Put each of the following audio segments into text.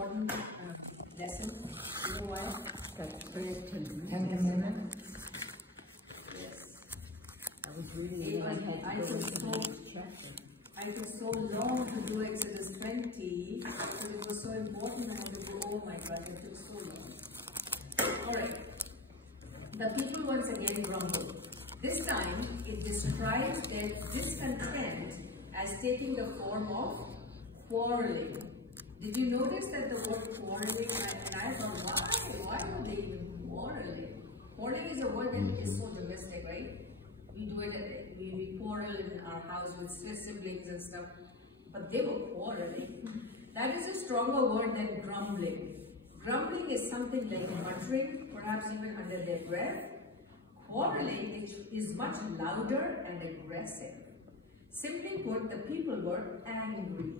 important lesson. You know why? That's correct. 10 Commandments. Yes. I was reading I took so long to do Exodus 20 because it was so important. I had to go, oh my God, it took so long. Alright. The people once again grumbled. This time, it describes their discontent as taking the form of quarreling. Did you notice that the word quarreling, and I thought, why would they even quarreling? Quarreling is a word that is so domestic, right? We do it, we quarrel in our house with siblings and stuff, but they were quarreling. That is a stronger word than grumbling. Grumbling is something like muttering, perhaps even under their breath. Quarreling is much louder and aggressive. Simply put, the people were angry.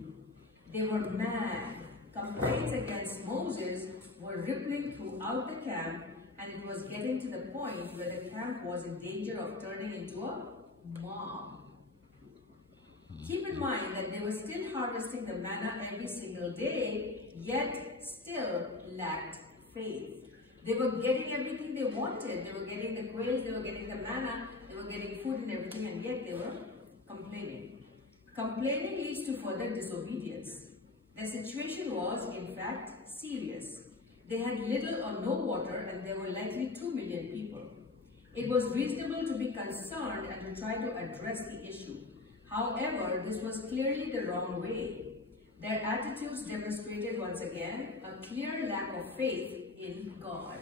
They were mad. Complaints against Moses were rippling throughout the camp, and it was getting to the point where the camp was in danger of turning into a mob. Keep in mind that they were still harvesting the manna every single day, yet still lacked faith. They were getting everything they wanted. They were getting the quails, they were getting the manna, they were getting food and everything, and yet they were complaining. Complaining leads to further disobedience. Their situation was, in fact, serious. They had little or no water, and there were likely 2 million people. It was reasonable to be concerned and to try to address the issue. However, this was clearly the wrong way. Their attitudes demonstrated once again a clear lack of faith in God.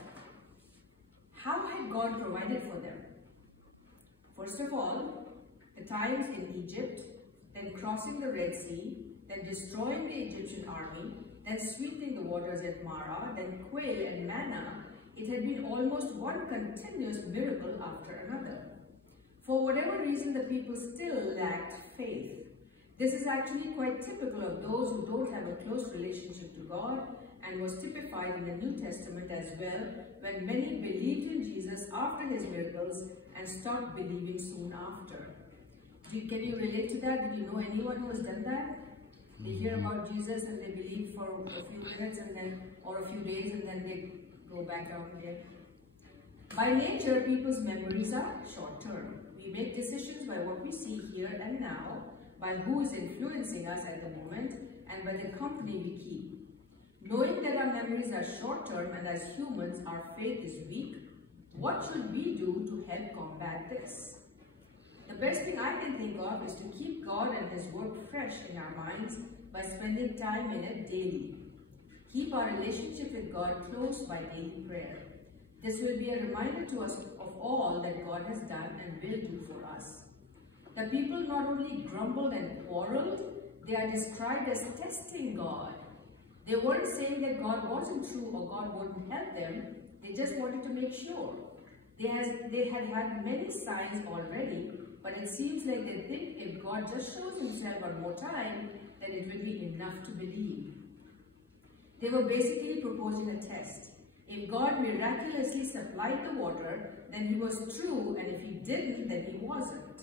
How had God provided for them? First of all, the times in Egypt, then crossing the Red Sea, then destroying the Egyptian army, then sweeping the waters at Marah, then quail and manna. It had been almost one continuous miracle after another. For whatever reason, the people still lacked faith. This is actually quite typical of those who don't have a close relationship to God, and was typified in the New Testament as well, when many believed in Jesus after his miracles and stopped believing soon after. Can you relate to that? Did you know anyone who has done that? They hear about Jesus and they believe for a few minutes and then, or a few days, and then they go back down again. By nature, people's memories are short-term. We make decisions by what we see here and now, by who is influencing us at the moment, and by the company we keep. Knowing that our memories are short-term and as humans our faith is weak, what should we do to help combat this? The best thing I can think of is to keep God and his work fresh in our minds by spending time in it daily. Keep our relationship with God close by daily prayer. This will be a reminder to us of all that God has done and will do for us. The people not only grumbled and quarreled, they are described as testing God. They weren't saying that God wasn't true or God wouldn't help them. They just wanted to make sure. They had had many signs already, but it seems like they think if God just shows himself one more time, then it will be enough to believe. They were basically proposing a test. If God miraculously supplied the water, then he was true, and if he didn't, then he wasn't.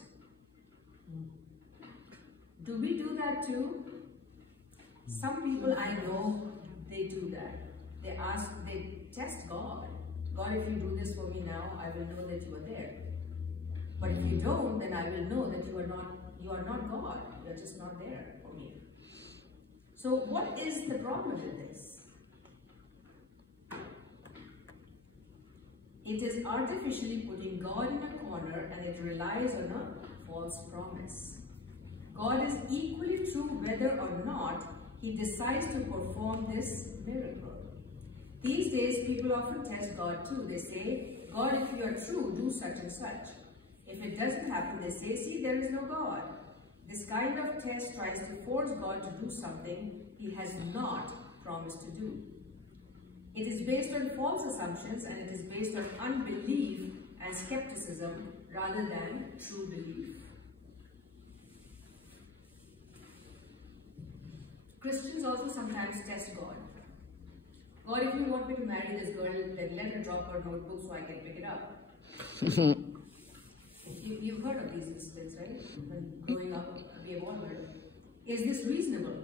Do we do that too? Some people I know, they do that. They test God. God, if you do this for me now, I will know that you are there. But if you don't, then I will know that you are not God. You are just not there for me. So what is the problem with this? It is artificially putting God in a corner, and it relies on a false promise. God is equally true whether or not he decides to perform this miracle. These days, people often test God too. They say, God, if you are true, do such and such. If it doesn't happen, they say, see, there is no God. This kind of test tries to force God to do something he has not promised to do. It is based on false assumptions, and it is based on unbelief and skepticism rather than true belief. Christians also sometimes test God. God, if you want me to marry this girl, then let her drop her notebook so I can pick it up. You've heard of these incidents, right? When growing up, we have all heard. Is this reasonable?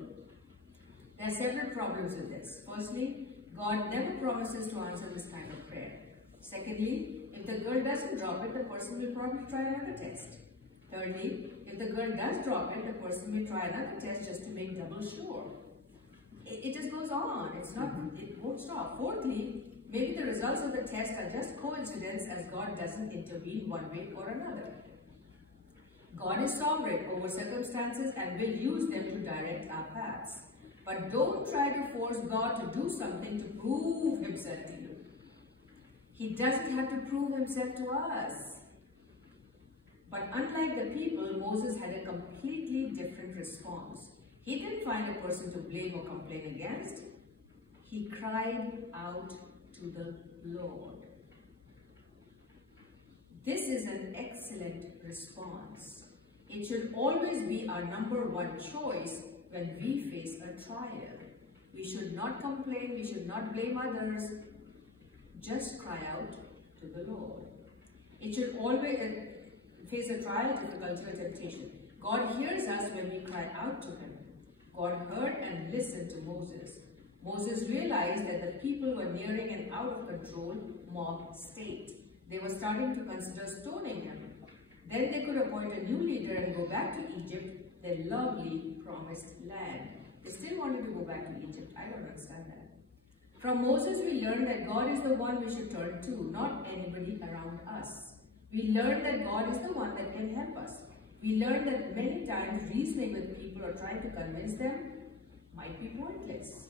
There are several problems with this. Firstly, God never promises to answer this kind of prayer. Secondly, if the girl doesn't drop it, the person will probably try another test. Thirdly, if the girl does drop it, the person will try another test just to make double sure. It just goes on. It won't stop. Fourthly, maybe the results of the test are just coincidence as God doesn't intervene one way or another. God is sovereign over circumstances and will use them to direct our paths. But don't try to force God to do something to prove himself to you. He doesn't have to prove himself to us. But unlike the people, Moses had a completely different response. He didn't find a person to blame or complain against. He cried out to the Lord. This is an excellent response. It should always be our number one choice when we face a trial. We should not complain, we should not blame others. Just cry out to the Lord. It should always face a trial, difficulty, or temptation. God hears us when we cry out to him. God heard and listened to Moses. Moses realized that the people were nearing an out-of-control mob state. They were starting to consider stoning him. Then they could appoint a new leader and go back to Egypt, their lovely promised land. They still wanted to go back to Egypt. I don't understand that. From Moses, we learned that God is the one we should turn to, not anybody around us. We learned that God is the one that can help us. We learned that many times reasoning with people or trying to convince them might be pointless.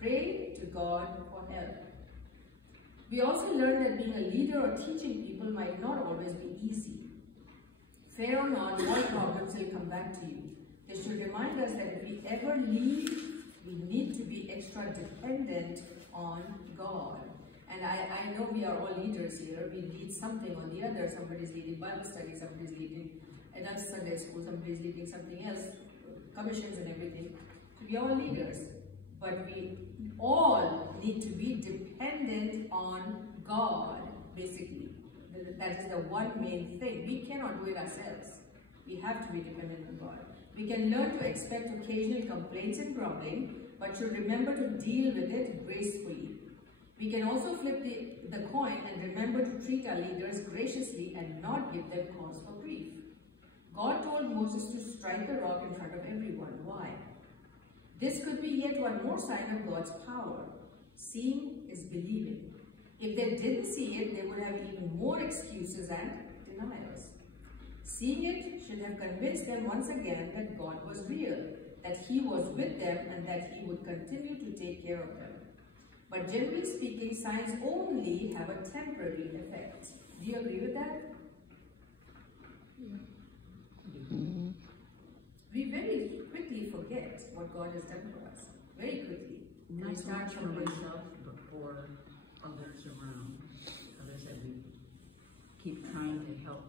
Pray to God for help. We also learned that being a leader or teaching people might not always be easy. Fair or not, all problems will come back to you. This should remind us that if we ever lead, we need to be extra dependent on God. And I know we are all leaders here. We lead something or the other. Somebody's leading Bible study, somebody's leading another Sunday school, somebody's leading something else, commissions and everything. So we are all leaders. But we all need to be dependent on God, basically. That is the one main thing. We cannot do it ourselves. We have to be dependent on God. We can learn to expect occasional complaints and grumbling, but should remember to deal with it gracefully. We can also flip the coin and remember to treat our leaders graciously and not give them cause for grief. God told Moses to strike the rock in front of everyone. Why? This could be yet one more sign of God's power. Seeing is believing. If they didn't see it, they would have even more excuses and denials. Seeing it should have convinced them once again that God was real, that he was with them and that he would continue to take care of them. But generally speaking, signs only have a temporary effect. Do you agree with that? Mm-hmm. We very quickly forget what God has done for us. Very quickly. I start from myself before others around. Others that we keep trying to help,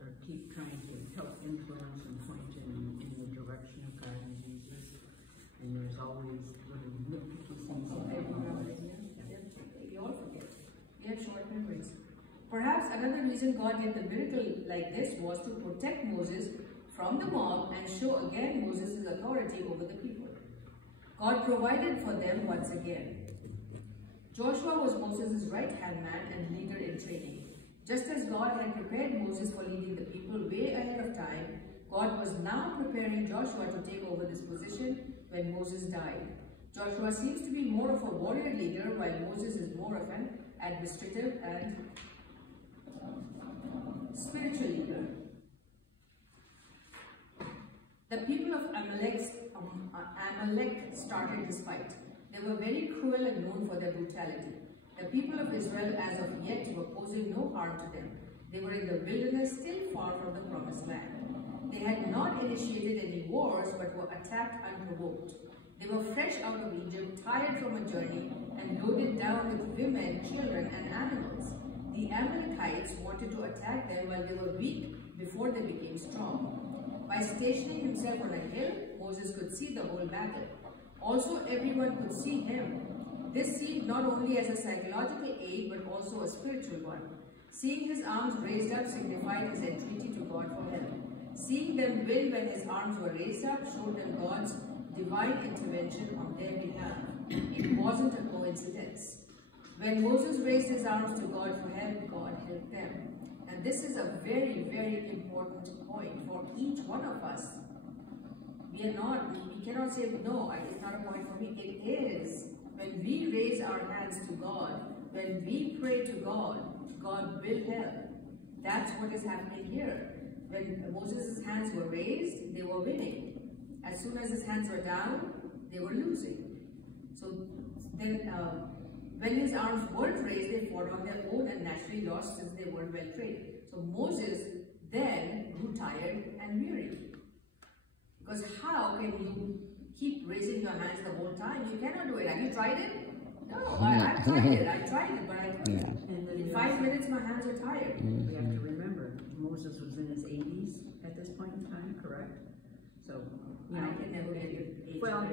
or keep trying to help influence and point in the direction of God and Jesus. And there's always little nitpicky things that we all forget. We have short memories. Perhaps another reason God did the miracle like this was to protect Moses from the mob and show again Moses' authority over the people. God provided for them once again. Joshua was Moses' right-hand man and leader in training. Just as God had prepared Moses for leading the people way ahead of time, God was now preparing Joshua to take over this position when Moses died. Joshua seems to be more of a warrior leader, while Moses is more of an administrative and spiritual leader. The people of Amalek started this fight. They were very cruel and known for their brutality. The people of Israel as of yet were posing no harm to them. They were in the wilderness, still far from the promised land. They had not initiated any wars but were attacked unprovoked. They were fresh out of Egypt, tired from a journey, and loaded down with women, children, and animals. The Amalekites wanted to attack them while they were weak before they became strong. By stationing himself on a hill, Moses could see the whole battle. Also, everyone could see him. This seemed not only as a psychological aid, but also a spiritual one. Seeing his arms raised up signified his entreaty to God for help. Seeing them win when his arms were raised up showed them God's divine intervention on their behalf. It wasn't a coincidence. When Moses raised his arms to God for help, God helped them. And this is a very, very important point for each one of us. We cannot say, no, it's not a point for me. It is. When we raise our hands to God, when we pray to God, God will help. That's what is happening here. When Moses' hands were raised, they were winning. As soon as his hands were down, they were losing. So then, when his arms weren't raised, they fought on their own and naturally lost since they weren't well trained. So Moses then grew tired and weary. Because how can you keep raising your hands the whole time? You cannot do it. Have you tried it? No, I tried it, but I couldn't. In 5 minutes, my hands are tired. We have to remember, Moses was in his 80s at this point in time, correct? So, I can never get your age. Well,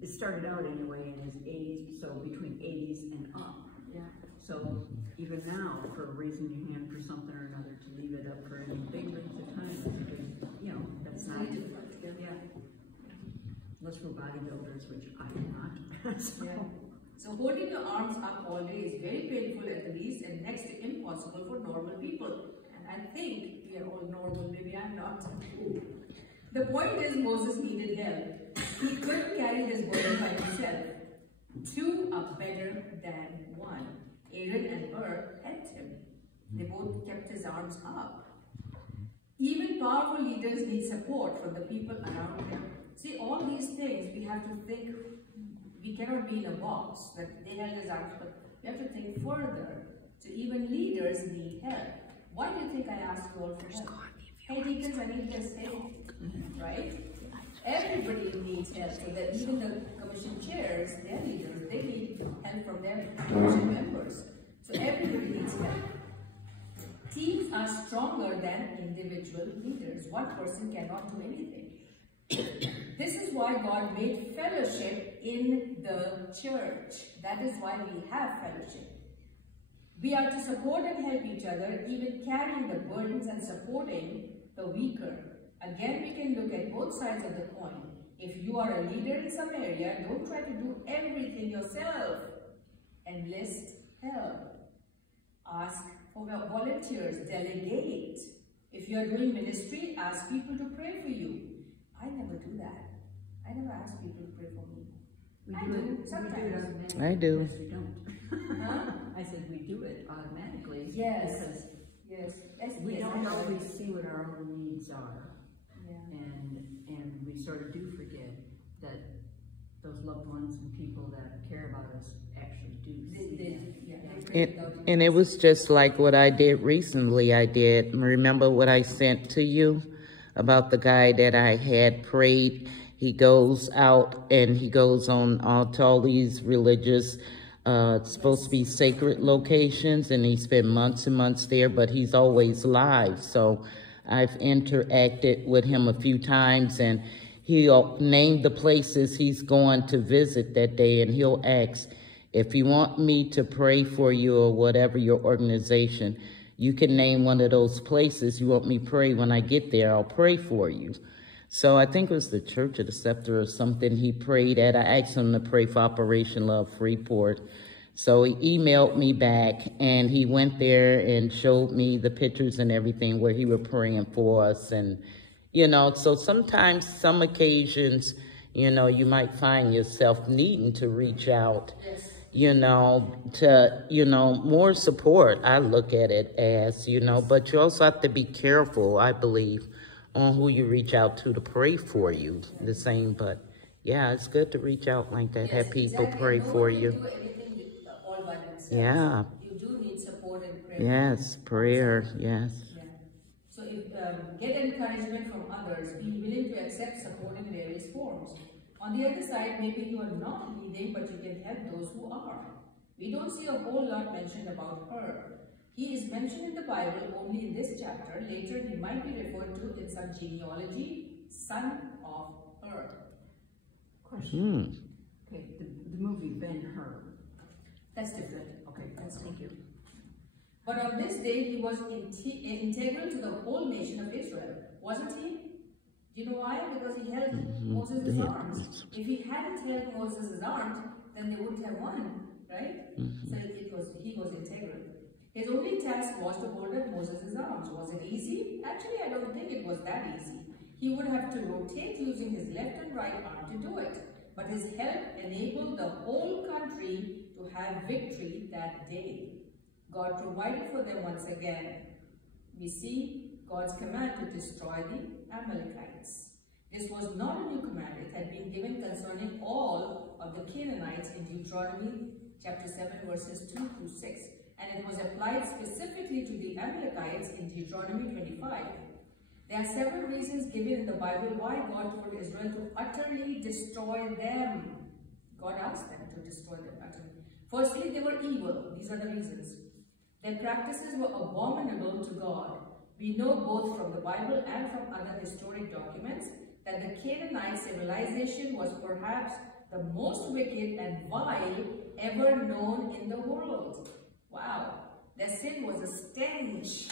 it started out anyway in his 80s, so between 80s and up. Yeah. So even now, for raising your hand for something or another, to leave it up for any big length of time, that's not difficult. Yeah. Unless we're bodybuilders, which I am not. So. Yeah. So holding your arms up all day is very painful at the least and next to impossible for normal people. And I think we are all normal, maybe I'm not. The point is Moses needed help. He couldn't carry this burden by himself. Two are better than one. Aaron and Hur helped him. They both kept his arms up. Even powerful leaders need support from the people around them. See, all these things we have to think. We cannot be in a box that they held his arms, but we have to think further. So even leaders need help. Why do you think I asked you all for help? Hey deacons, I need this help, right? Everybody needs help, so that even the commission chairs, their leaders, they need help from their commission members. So everybody needs help. Teams are stronger than individual leaders. One person cannot do anything. This is why God made fellowship in the church. That is why we have fellowship. We are to support and help each other, even carrying the burdens and supporting the weaker. Again, we can look at both sides of the coin. If you are a leader in some area, don't try to do everything yourself. Enlist help. Ask for volunteers. Delegate. If you are doing ministry, ask people to pray for you. I never do that. I never ask people to pray for me. I do sometimes. I do. Yes, we don't. Huh? I said we do it automatically. Yes. Because Yes. we Yes, don't I always see what our own needs are. Yeah. And we sort of do forget that those loved ones and people that care about us actually do see that. And it was just like what I did recently. Remember what I sent to you about the guy that I had prayed? He goes out and he goes on to all these religious, it's supposed to be sacred locations, and he spent months and months there, but he's always live. So I've interacted with him a few times, and he'll name the places he's going to visit that day, and he'll ask, if you want me to pray for you or whatever your organization, you can name one of those places you want me to pray. When I get there, I'll pray for you. So I think it was the Church of the Scepter or something he prayed at. I asked him to pray for Operation Love Freeport. So he emailed me back, and he went there and showed me the pictures and everything where he was praying for us. And, so sometimes, some occasions, you might find yourself needing to reach out. To, more support. I look at it as, but you also have to be careful, I believe, on who you reach out to pray for you. The same, but yeah, it's good to reach out like that, have people pray for you. Do everything all by themselves. Yeah. You do need support and prayer. Yes, prayer, yes. Yeah. So get encouragement from others. Be willing to accept support in various forms. On the other side, maybe you are not leading, but you can help those who are. We don't see a whole lot mentioned about Hur. He is mentioned in the Bible only in this chapter. Later, he might be referred to in some genealogy, son of Hur. Question. Okay, the movie Ben-Hur. That's different. Okay, Thank you. But on this day, he was integral to the whole nation of Israel, wasn't he? Do you know why? Because he held Moses' arms. If he hadn't held Moses' arms, then they wouldn't have won, right? So he was integral. His only task was to hold up Moses' arms. Was it easy? Actually, I don't think it was that easy. He would have to rotate using his left and right arm to do it. But his help enabled the whole country to have victory that day. God provided for them once again. We see God's command to destroy the Amalekites. This was not a new command. It had been given concerning all of the Canaanites in Deuteronomy chapter 7 verses 2 through 6. And it was applied specifically to the Amalekites in Deuteronomy 25. There are several reasons given in the Bible why God told Israel to utterly destroy them. God asked them to destroy them utterly. Firstly, they were evil. These are the reasons. Their practices were abominable to God. We know both from the Bible and from other historic documents that the Canaanite civilization was perhaps the most wicked and vile ever known in the world. Wow, their sin was a stench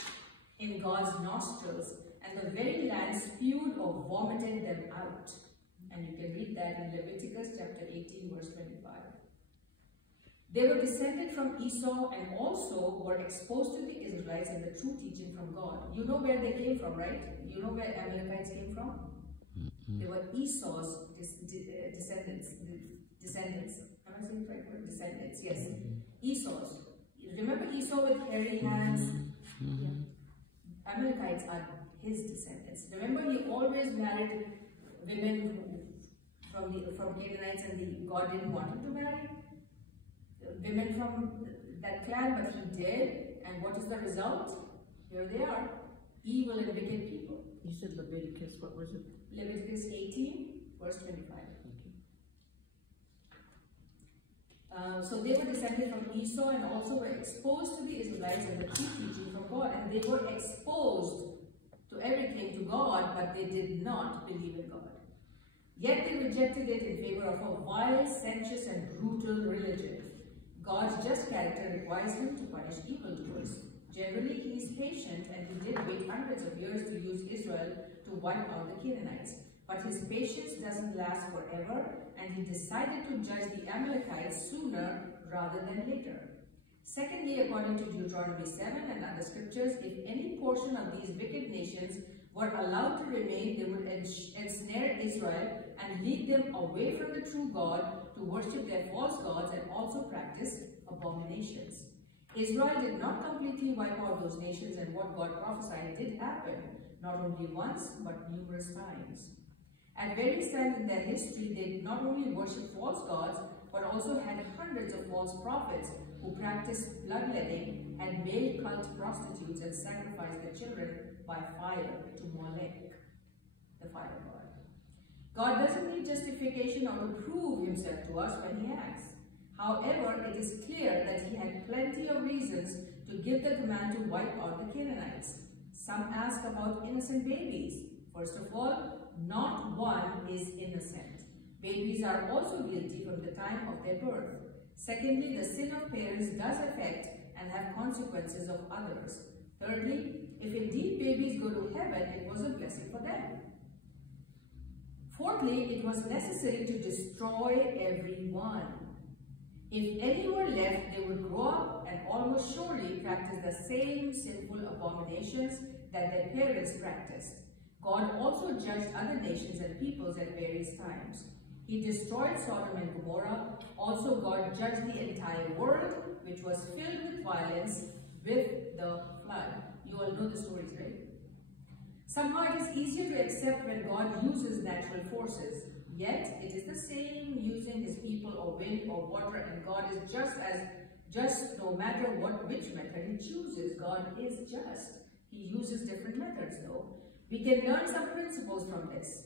in God's nostrils, and the very land spewed or vomited them out. And you can read that in Leviticus chapter 18 verse 25. They were descended from Esau and also were exposed to the Israelites and the true teaching from God. You know where they came from, right? You know where Amalekites came from? They were Esau's descendants. Am I saying the right word? Descendants, yes. Esau's. Remember Esau with hairy hands? Amalekites are his descendants. Remember, he always married women from Canaanites, and God didn't want him to marry women from that clan, but he did. And what is the result? Here they are, evil and wicked people. You said Leviticus, what was it? Leviticus 18, verse 25. So they were descended from Esau and also were exposed to the Israelites and the true teaching from God. And they were exposed to everything to God, but they did not believe in God. Yet they rejected it in favor of a vile, sensuous, and brutal religion. God's just character requires him to punish evildoers. Generally, he is patient, and he did wait hundreds of years to use Israel to wipe out the Canaanites. But his patience doesn't last forever, and he decided to judge the Amalekites sooner rather than later. Secondly, according to Deuteronomy 7 and other scriptures, if any portion of these wicked nations were allowed to remain, they would ensnare Israel and lead them away from the true God to worship their false gods and also practice abominations. Israel did not completely wipe out those nations, and what God prophesied did happen, not only once, but numerous times. At various times in their history, they not only worshipped false gods, but also had hundreds of false prophets who practiced bloodletting, had male cult prostitutes, and sacrificed their children by fire to Molech, the fire god. God doesn't need justification or to prove himself to us when he acts. However, it is clear that he had plenty of reasons to give the command to wipe out the Canaanites. Some ask about innocent babies. First of all, not one is innocent. Babies are also guilty from the time of their birth. Secondly, the sin of parents does affect and have consequences of others. Thirdly, if indeed babies go to heaven, it was a blessing for them. Fourthly, it was necessary to destroy everyone. If any were left, they would grow up and almost surely practice the same sinful abominations that their parents practiced. God also judged other nations and peoples at various times. He destroyed Sodom and Gomorrah. Also, God judged the entire world, which was filled with violence, with the flood. You all know the stories, right? Somehow it is easier to accept when God uses natural forces. Yet, it is the same using his people or wind or water, and God is just no matter which method he chooses. God is just. He uses different methods though. We can learn some principles from this.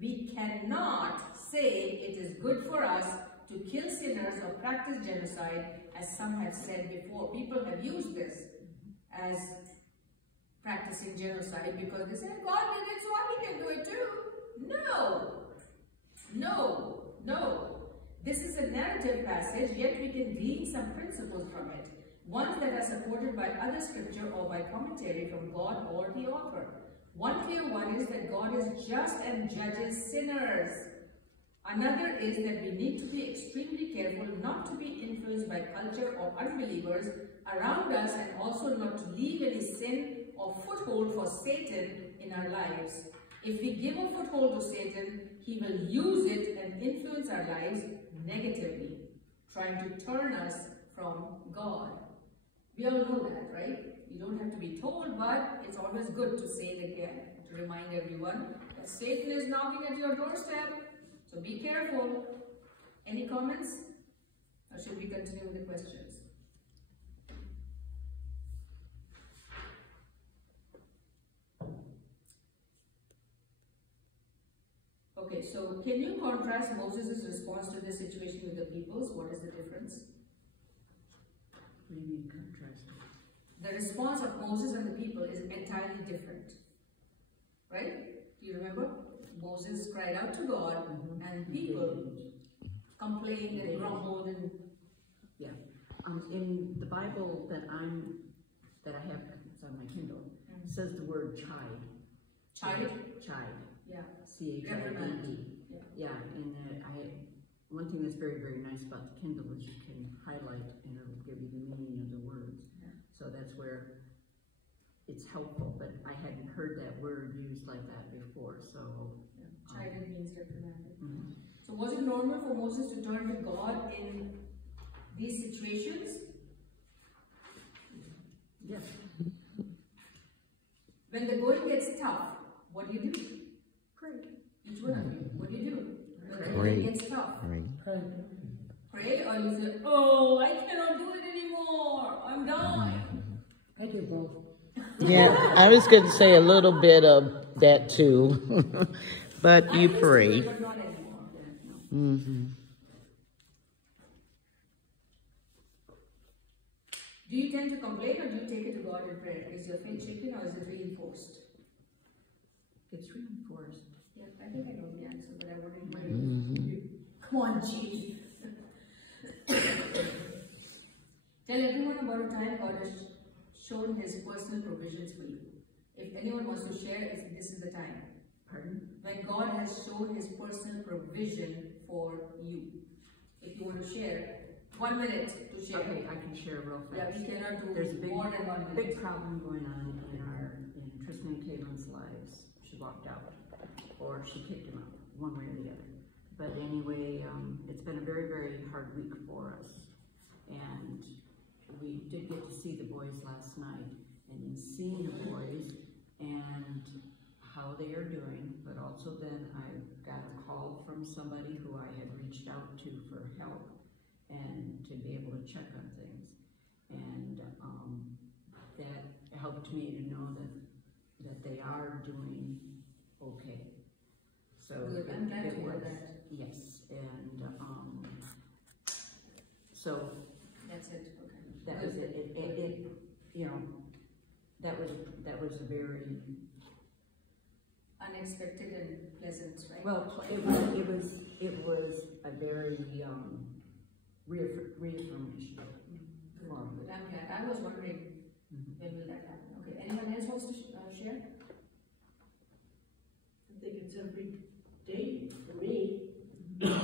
We cannot say it is good for us to kill sinners or practice genocide, as some have said before. People have used this as practicing genocide because they say, God did it, so we can do it too. No. No, no. This is a narrative passage, yet we can glean some principles from it, ones that are supported by other scripture or by commentary from God or the author. One clear one is that God is just and judges sinners. Another is that we need to be extremely careful not to be influenced by culture or unbelievers around us, and also not to leave any sin or foothold for Satan in our lives. If we give a foothold to Satan, he will use it and influence our lives negatively, trying to turn us from God. We all know that, right? You don't have to be told, but it's always good to say it again, to remind everyone that Satan is knocking at your doorstep. So be careful. Any comments? Or should we continue with the questions? Okay, so can you contrast Moses' response to this situation with the people's? What is the difference? What do you mean contrast? The response of Moses and the people is entirely different. Right? Do you remember? Moses cried out to God, and people complained and grumbled and... Yeah. In the Bible that I have, it's on my Kindle, says the word chide. Chide? Chide. Yeah. C-H-I-D-E. Yeah, and one thing that's very, very nice about the Kindle is you can highlight and it'll give you the meaning of the words. Yeah. So that's where it's helpful, but I hadn't heard that word used like that before, so... Chided means reprimanded. So was it normal for Moses to turn to God in these situations? Yes. When the going gets tough, what do you do? Pray. Each one of you, what do you do? When the Pray. going gets tough. Pray. Pray, or you say, oh, I cannot do it anymore. I'm done. I do both. Yeah, I was going to say a little bit of that too, but you pray. But not anymore. Mm-hmm. Do you tend to complain, or do you take it to God in prayer? Is your faith shaken, or is it reinforced? It's reinforced. Yeah, I think I know the answer, but I wanted my Come on, G. Tell everyone about a time God has shown his personal provisions for you. If anyone wants to share, this is the time. Pardon? When God has shown his personal provision for you. If you want to share, 1 minute to share. Okay, I can share real Yeah, fast. we cannot do There's a big, more than 1 minute. big problem going on in Tristan and Caitlin's lives. She walked out, or she kicked him out, one way or the other. But anyway, it's been a very, very hard week for us. And we did get to see the boys last night. And in seeing the boys and how they are doing, but also then I got a call from somebody who I had reached out to for help and to be able to check on things. And that helped me to know that they are doing okay. So Good. I'm glad to it hear was, that. yes, and so That's it. Okay. that was it. It you know, that was a very Unexpected and pleasant, right? well. It was a very reaffirmation. Good. I'm glad. I was wondering when will that happen. Okay. Anyone else wants to share? I think it's every day for me. You know,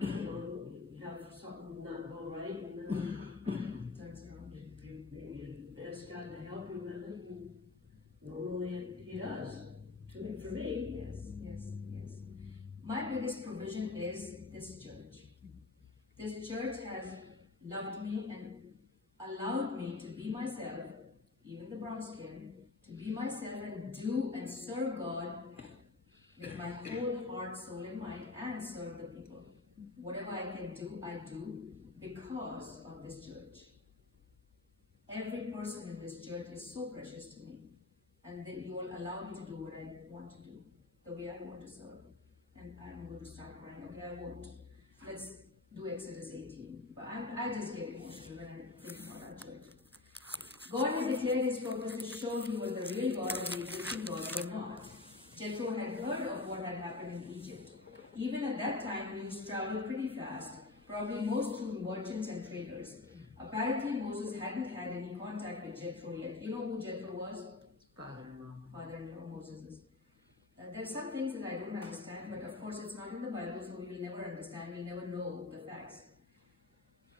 you have something not go right, and then Turns around. you ask God to help you with it, and normally he does. For me. Yes, yes, yes. My biggest provision is this church. This church has loved me and allowed me to be myself, even the brown skin, to be myself and do and serve God with my whole heart, soul, and mind, and serve the people. Whatever I can do, I do because of this church. Every person in this church is so precious to me, and that you all allow me to do what I want to do, the way I want to serve. And I'm going to start crying. Okay, I won't. Let's do Exodus 18. But I just get emotional when I think about our church. God had declared his purpose to show he was the real God and the Egyptian gods were not. Jethro had heard of what had happened in Egypt. Even at that time, news traveled pretty fast, probably most through merchants and traders. Apparently, Moses hadn't had any contact with Jethro yet. You know who Jethro was? father-in-law Moses. There are some things that I don't understand, but of course it's not in the Bible, so we will never understand, we'll never know the facts.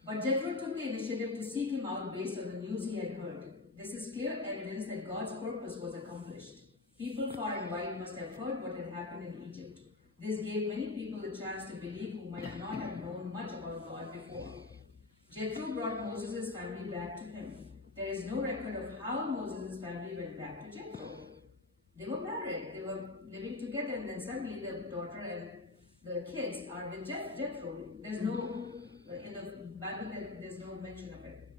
But Jethro took the initiative to seek him out based on the news he had heard. This is clear evidence that God's purpose was accomplished. People far and wide must have heard what had happened in Egypt. This gave many people the chance to believe who might not have known much about God before. Jethro brought Moses' family back to him. There is no record of how Moses' family went back to Jethro. They were married, they were living together, and then suddenly the daughter and the kids are with Jethro. There's no, in the Bible, there's no mention of it.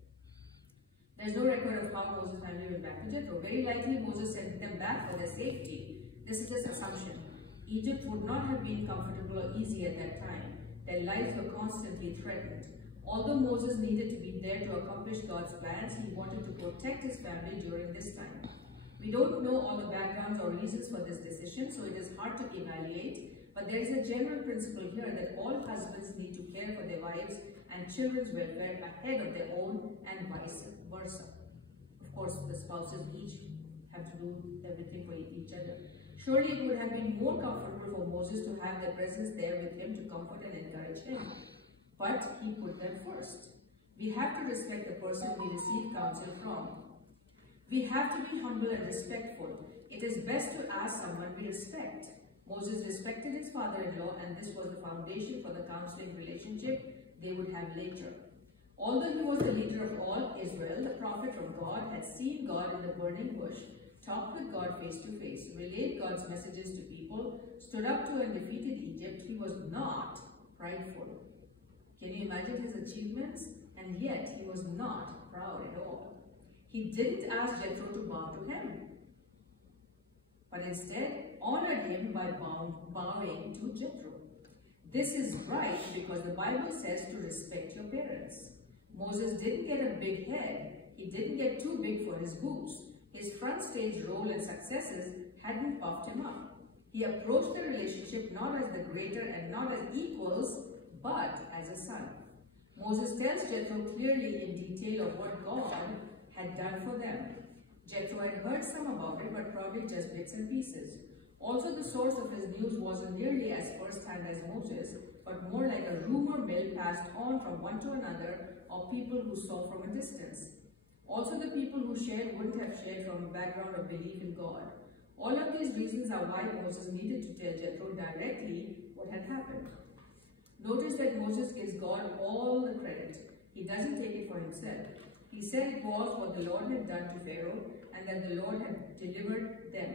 There's no record of how Moses' family went back to Jethro. Very likely Moses sent them back for their safety. This is just assumption. Egypt would not have been comfortable or easy at that time. Their lives were constantly threatened. Although Moses needed to be there to accomplish God's plans, he wanted to protect his family during this time. We don't know all the backgrounds or reasons for this decision, so it is hard to evaluate, but there is a general principle here that all husbands need to care for their wives and children's welfare ahead of their own and vice versa. Of course, the spouses each have to do everything for each other. Surely it would have been more comfortable for Moses to have their presence there with him to comfort and encourage him. But he put them first. We have to respect the person we receive counsel from. We have to be humble and respectful. It is best to ask someone we respect. Moses respected his father-in-law, and this was the foundation for the counseling relationship they would have later. Although he was the leader of all Israel, the prophet from God had seen God in the burning bush, talked with God face to face, relayed God's messages to people, stood up to and defeated Egypt. He was not prideful. Can you imagine his achievements? And yet he was not proud at all. He didn't ask Jethro to bow to him, but instead honored him by bowing to Jethro. This is right because the Bible says to respect your parents. Moses didn't get a big head. He didn't get too big for his boots. His front stage role and successes hadn't puffed him up. He approached the relationship not as the greater and not as equals, but as a son. Moses tells Jethro clearly in detail of what God had done for them. Jethro had heard some about it, but probably just bits and pieces. Also, the source of his news wasn't nearly as first-hand as Moses, but more like a rumor mill passed on from one to another of people who saw from a distance. Also, the people who shared wouldn't have shared from a background of belief in God. All of these reasons are why Moses needed to tell Jethro directly what had happened. Notice that Moses gives God all the credit. He doesn't take it for himself. He said it was what the Lord had done to Pharaoh and that the Lord had delivered them.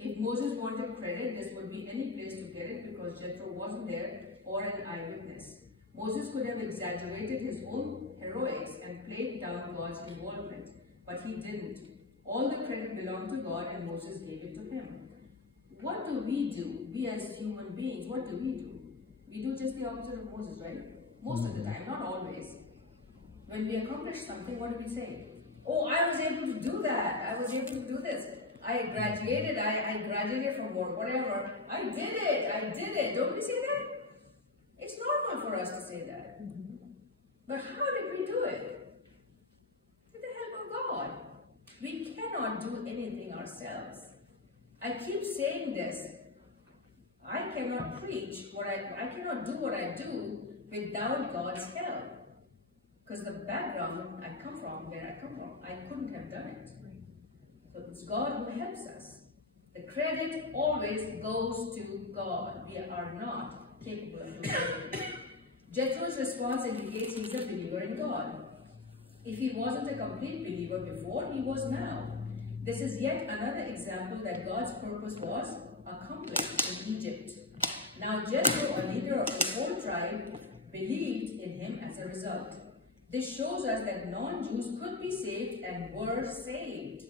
If Moses wanted credit, this would be any place to get it because Jethro wasn't there or an eyewitness. Moses could have exaggerated his own heroics and played down God's involvement, but he didn't. All the credit belonged to God and Moses gave it to him. What do? We as human beings, what do? We do just the opposite of Moses, right? Most of the time, not always. When we accomplish something, what do we say? Oh, I was able to do that. I was able to do this. I graduated from whatever. I did it. Don't we say that? It's normal for us to say that. But how did we do it? With the help of God. We cannot do anything ourselves. I keep saying this. I cannot preach I cannot do what I do without God's help. Because the background I come from, where I come from, I couldn't have done it. So it's God who helps us. The credit always goes to God. We are not capable of doing it. Jethro's response indicates he's a believer in God. If he wasn't a complete believer before, he was now. This is yet another example that God's purpose was accomplished in Egypt. Now Jethro, a leader of the whole tribe, believed in him as a result. This shows us that non-Jews could be saved and were saved.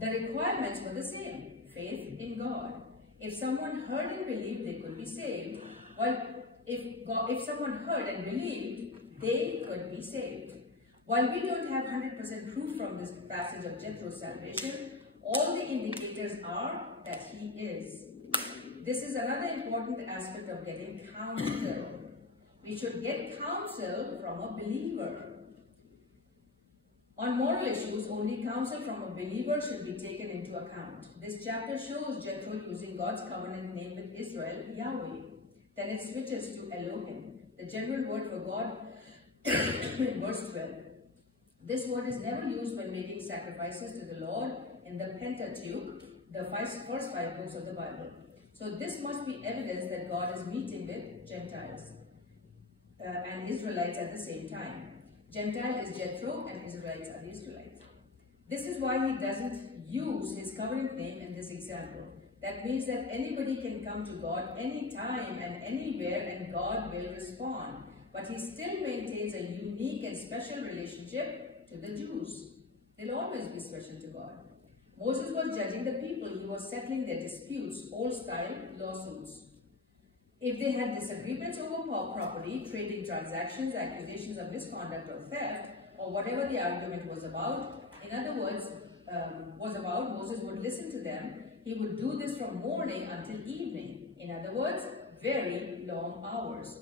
The requirements were the same: faith in God. If someone heard and believed, they could be saved. While if someone heard and believed, they could be saved. While we don't have 100% proof from this passage of Jethro's salvation, all the indicators are that he is. This is another important aspect of getting counsel. We should get counsel from a believer. On moral issues, only counsel from a believer should be taken into account. This chapter shows Jethro using God's covenant name with Israel, Yahweh. Then it switches to Elohim, the general word for God in verse 12. This word is never used when making sacrifices to the Lord in the Pentateuch, the first 5 books of the Bible. So this must be evidence that God is meeting with Gentiles and Israelites at the same time. Gentile is Jethro and Israelites are the Israelites. This is why he doesn't use his covenant name in this example. That means that anybody can come to God anytime and anywhere and God will respond. But he still maintains a unique and special relationship to the Jews. They'll always be special to God. Moses was judging the people. He was settling their disputes, old-style lawsuits. If they had disagreements over property, trading transactions, accusations of misconduct or theft, or whatever the argument was about, in other words, Moses would listen to them. He would do this from morning until evening. In other words, very long hours.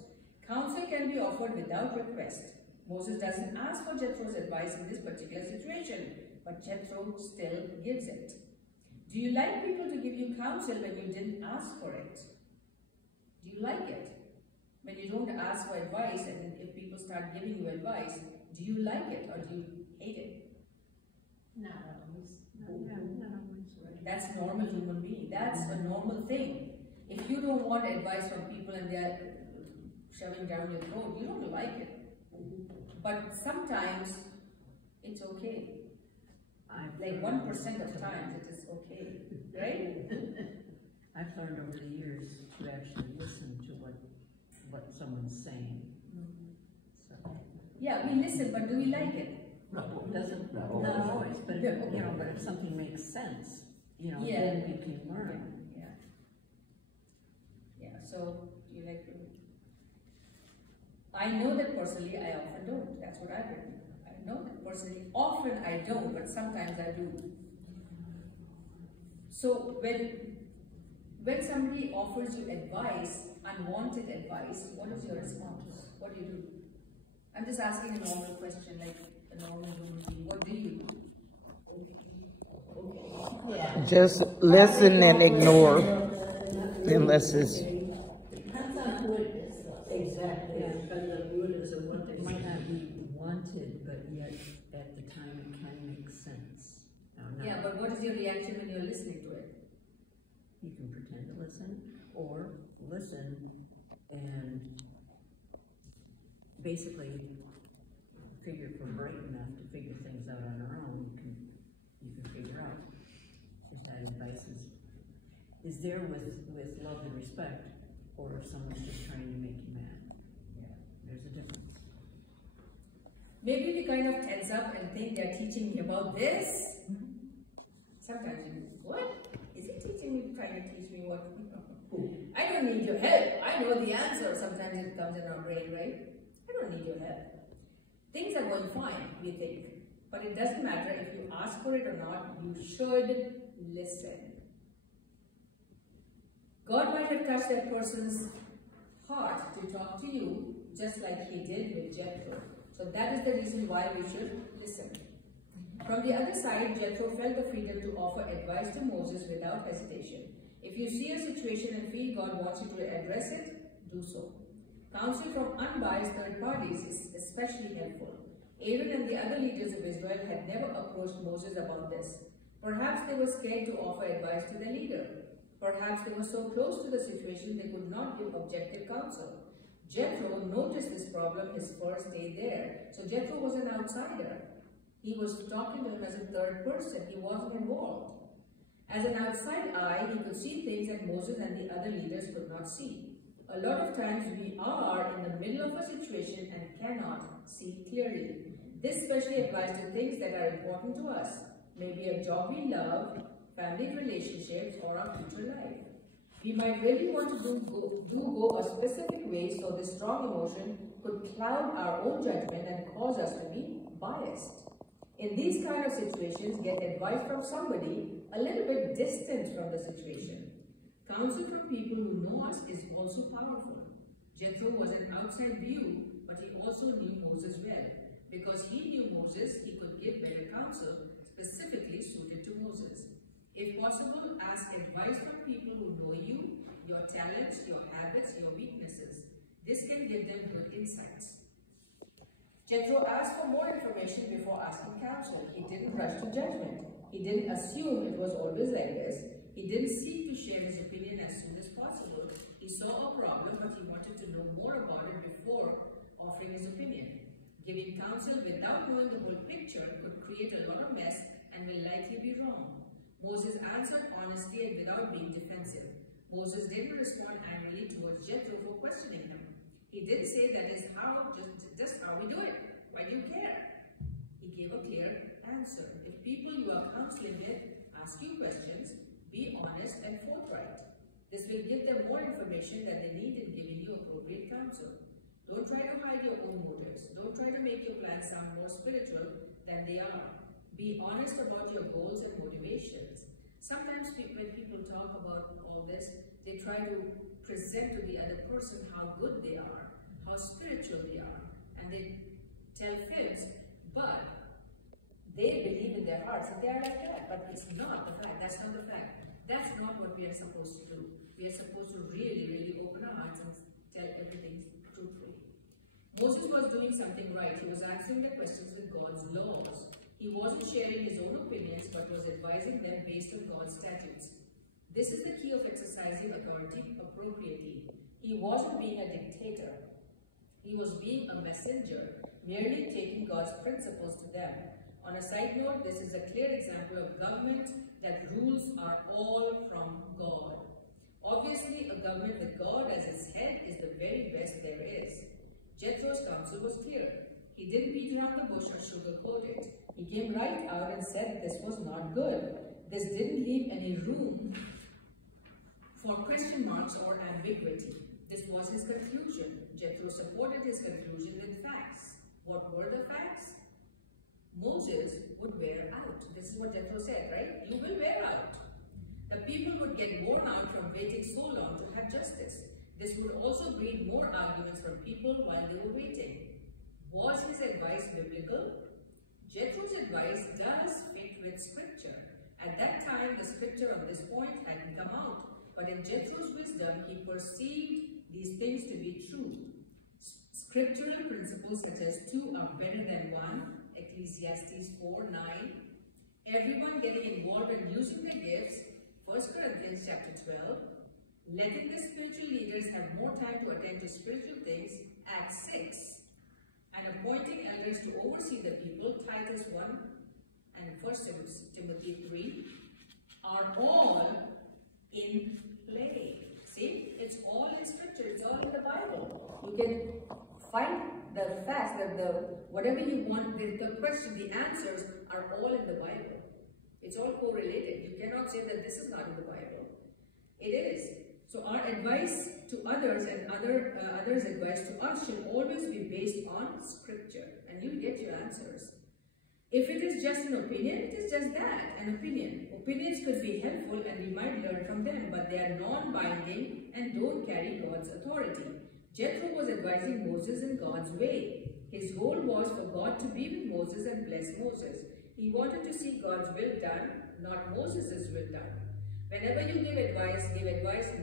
Counsel can be offered without request. Moses doesn't ask for Jethro's advice in this particular situation, but Jethro still gives it. Do you like people to give you counsel when you didn't ask for it? Do you like it? When you don't ask for advice and if people start giving you advice, do you like it or do you hate it? Not always. Not always. That's normal human being. That's a normal thing. If you don't want advice from people and they're shoving down your throat, you don't like it. But sometimes it's okay. Like 1% of times it is okay, right? I've learned over the years to actually listen to what someone's saying. So. Yeah, we listen, but do we like it? No, doesn't not always, but if, but if something makes sense, then we can learn. Yeah. So do you like it? I know that personally I often don't. That's what I've written. I know that personally. Often I don't, but sometimes I do. So when somebody offers you advice, unwanted advice, what is your response? What do you do? I'm just asking a normal question, like a normal human being. What do you do? Yeah. Just listen and ignore, unless it's... Depends on who it is. Exactly. Yeah. Depends on who it is and what they It might say. not be wanted, but yet at the time it can make sense. Now, Yeah, but what is your reaction when you're listening to it? you can pretend to listen, or listen and basically figure if we're bright enough to figure things out on our own, you can figure out if that advice is there with love and respect, or if someone's just trying to make you mad. Yeah, there's a difference. Maybe we kind of tense up and think they're teaching me about this. Sometimes you, what? Is he teaching me, trying to teach me what? I don't need your help. I know the answer. Sometimes it comes in our brain, right? I don't need your help. Things are going fine, we think. But it doesn't matter if you ask for it or not, you should listen. God might have touched that person's heart to talk to you, just like he did with Jethro. So that is the reason why we should listen. From the other side, Jethro felt the freedom to offer advice to Moses without hesitation. If you see a situation and feel God wants you to address it, do so. Counsel from unbiased third parties is especially helpful. Aaron and the other leaders of Israel had never approached Moses about this. Perhaps they were scared to offer advice to the leader. Perhaps they were so close to the situation they could not give objective counsel. Jethro noticed this problem his first day there. So Jethro was an outsider. He was talking to him as a third person. He wasn't involved. As an outside eye, he could see things that Moses and the other leaders could not see. A lot of times we are in the middle of a situation and cannot see clearly. This especially applies to things that are important to us. Maybe a job we love, family relationships, or our future life. We might really want to go a specific way so this strong emotion could cloud our own judgment and cause us to be biased. In these kind of situations, get advice from somebody a little bit distant from the situation. Counsel from people who know us is also powerful. Jethro was an outside view, but he also knew Moses well. Because he knew Moses, he could give better counsel specifically suited to Moses. If possible, ask advice from people who know you, your talents, your habits, your weaknesses. This can give them good insights. Jethro asked for more information before asking counsel. He didn't rush to judgment. He didn't assume it was always like this. He didn't seek to share his opinion as soon as possible. He saw a problem, but he wanted to know more about it before offering his opinion. Giving counsel without knowing the whole picture could create a lot of mess and will likely be wrong. Moses answered honestly and without being defensive. Moses didn't respond angrily towards Jethro for questioning him. He did say that is how, just how we do it. Why do you care? He gave a clear answer. If people you are counseling with ask you questions, be honest and forthright. This will give them more information than they need in giving you appropriate counsel. Don't try to hide your own motives. Don't try to make your plans sound more spiritual than they are. Be honest about your goals and motivations. Sometimes when people talk about all this, they try to present to the other person how good they are, how spiritual they are, and they tell fibs, but they believe in their hearts that they are like that. But it's not the fact. That's not the fact. That's not what we are supposed to do. We are supposed to really, really open our hearts and tell everything truthfully. Moses was doing something right. He was answering the questions with God's laws. He wasn't sharing his own opinions, but was advising them based on God's statutes. This is the key of exercising authority appropriately. He wasn't being a dictator. He was being a messenger, merely taking God's principles to them. On a side note, this is a clear example of government that rules are all from God. Obviously, a government with God as its head is the very best there is. Jethro's counsel was clear. He didn't beat around the bush or sugarcoat it. He came right out and said this was not good. This didn't leave any room for question marks or ambiguity. This was his conclusion. Jethro supported his conclusion with facts. What were the facts? Moses would wear out. This is what Jethro said, right? You will wear out. The people would get worn out from waiting so long to have justice. This would also breed more arguments from people while they were waiting. Was his advice biblical? Jethro's advice does fit with scripture. At that time, the scripture on this point hadn't come out, but in Jethro's wisdom, he perceived these things to be true. Scriptural principles such as two are better than one, Ecclesiastes 4:9. Everyone getting involved in using their gifts, 1 Corinthians chapter 12. Letting the spiritual leaders have more time to attend to spiritual things, Acts 6. And appointing elders to oversee the people, Titus 1 and 1 Timothy 3, are all in play. See, it's all in scripture, it's all in the Bible. You can find the facts, whatever you want, the question, the answers are all in the Bible. It's all correlated. You cannot say that this is not in the Bible. It is. So our advice to others and others' advice to us should always be based on scripture, and you'll get your answers. If it is just an opinion, it is just that, an opinion. Opinions could be helpful and we might learn from them, but they are non-binding and don't carry God's authority. Jethro was advising Moses in God's way. His goal was for God to be with Moses and bless Moses. He wanted to see God's will done, not Moses' will done. Whenever you give advice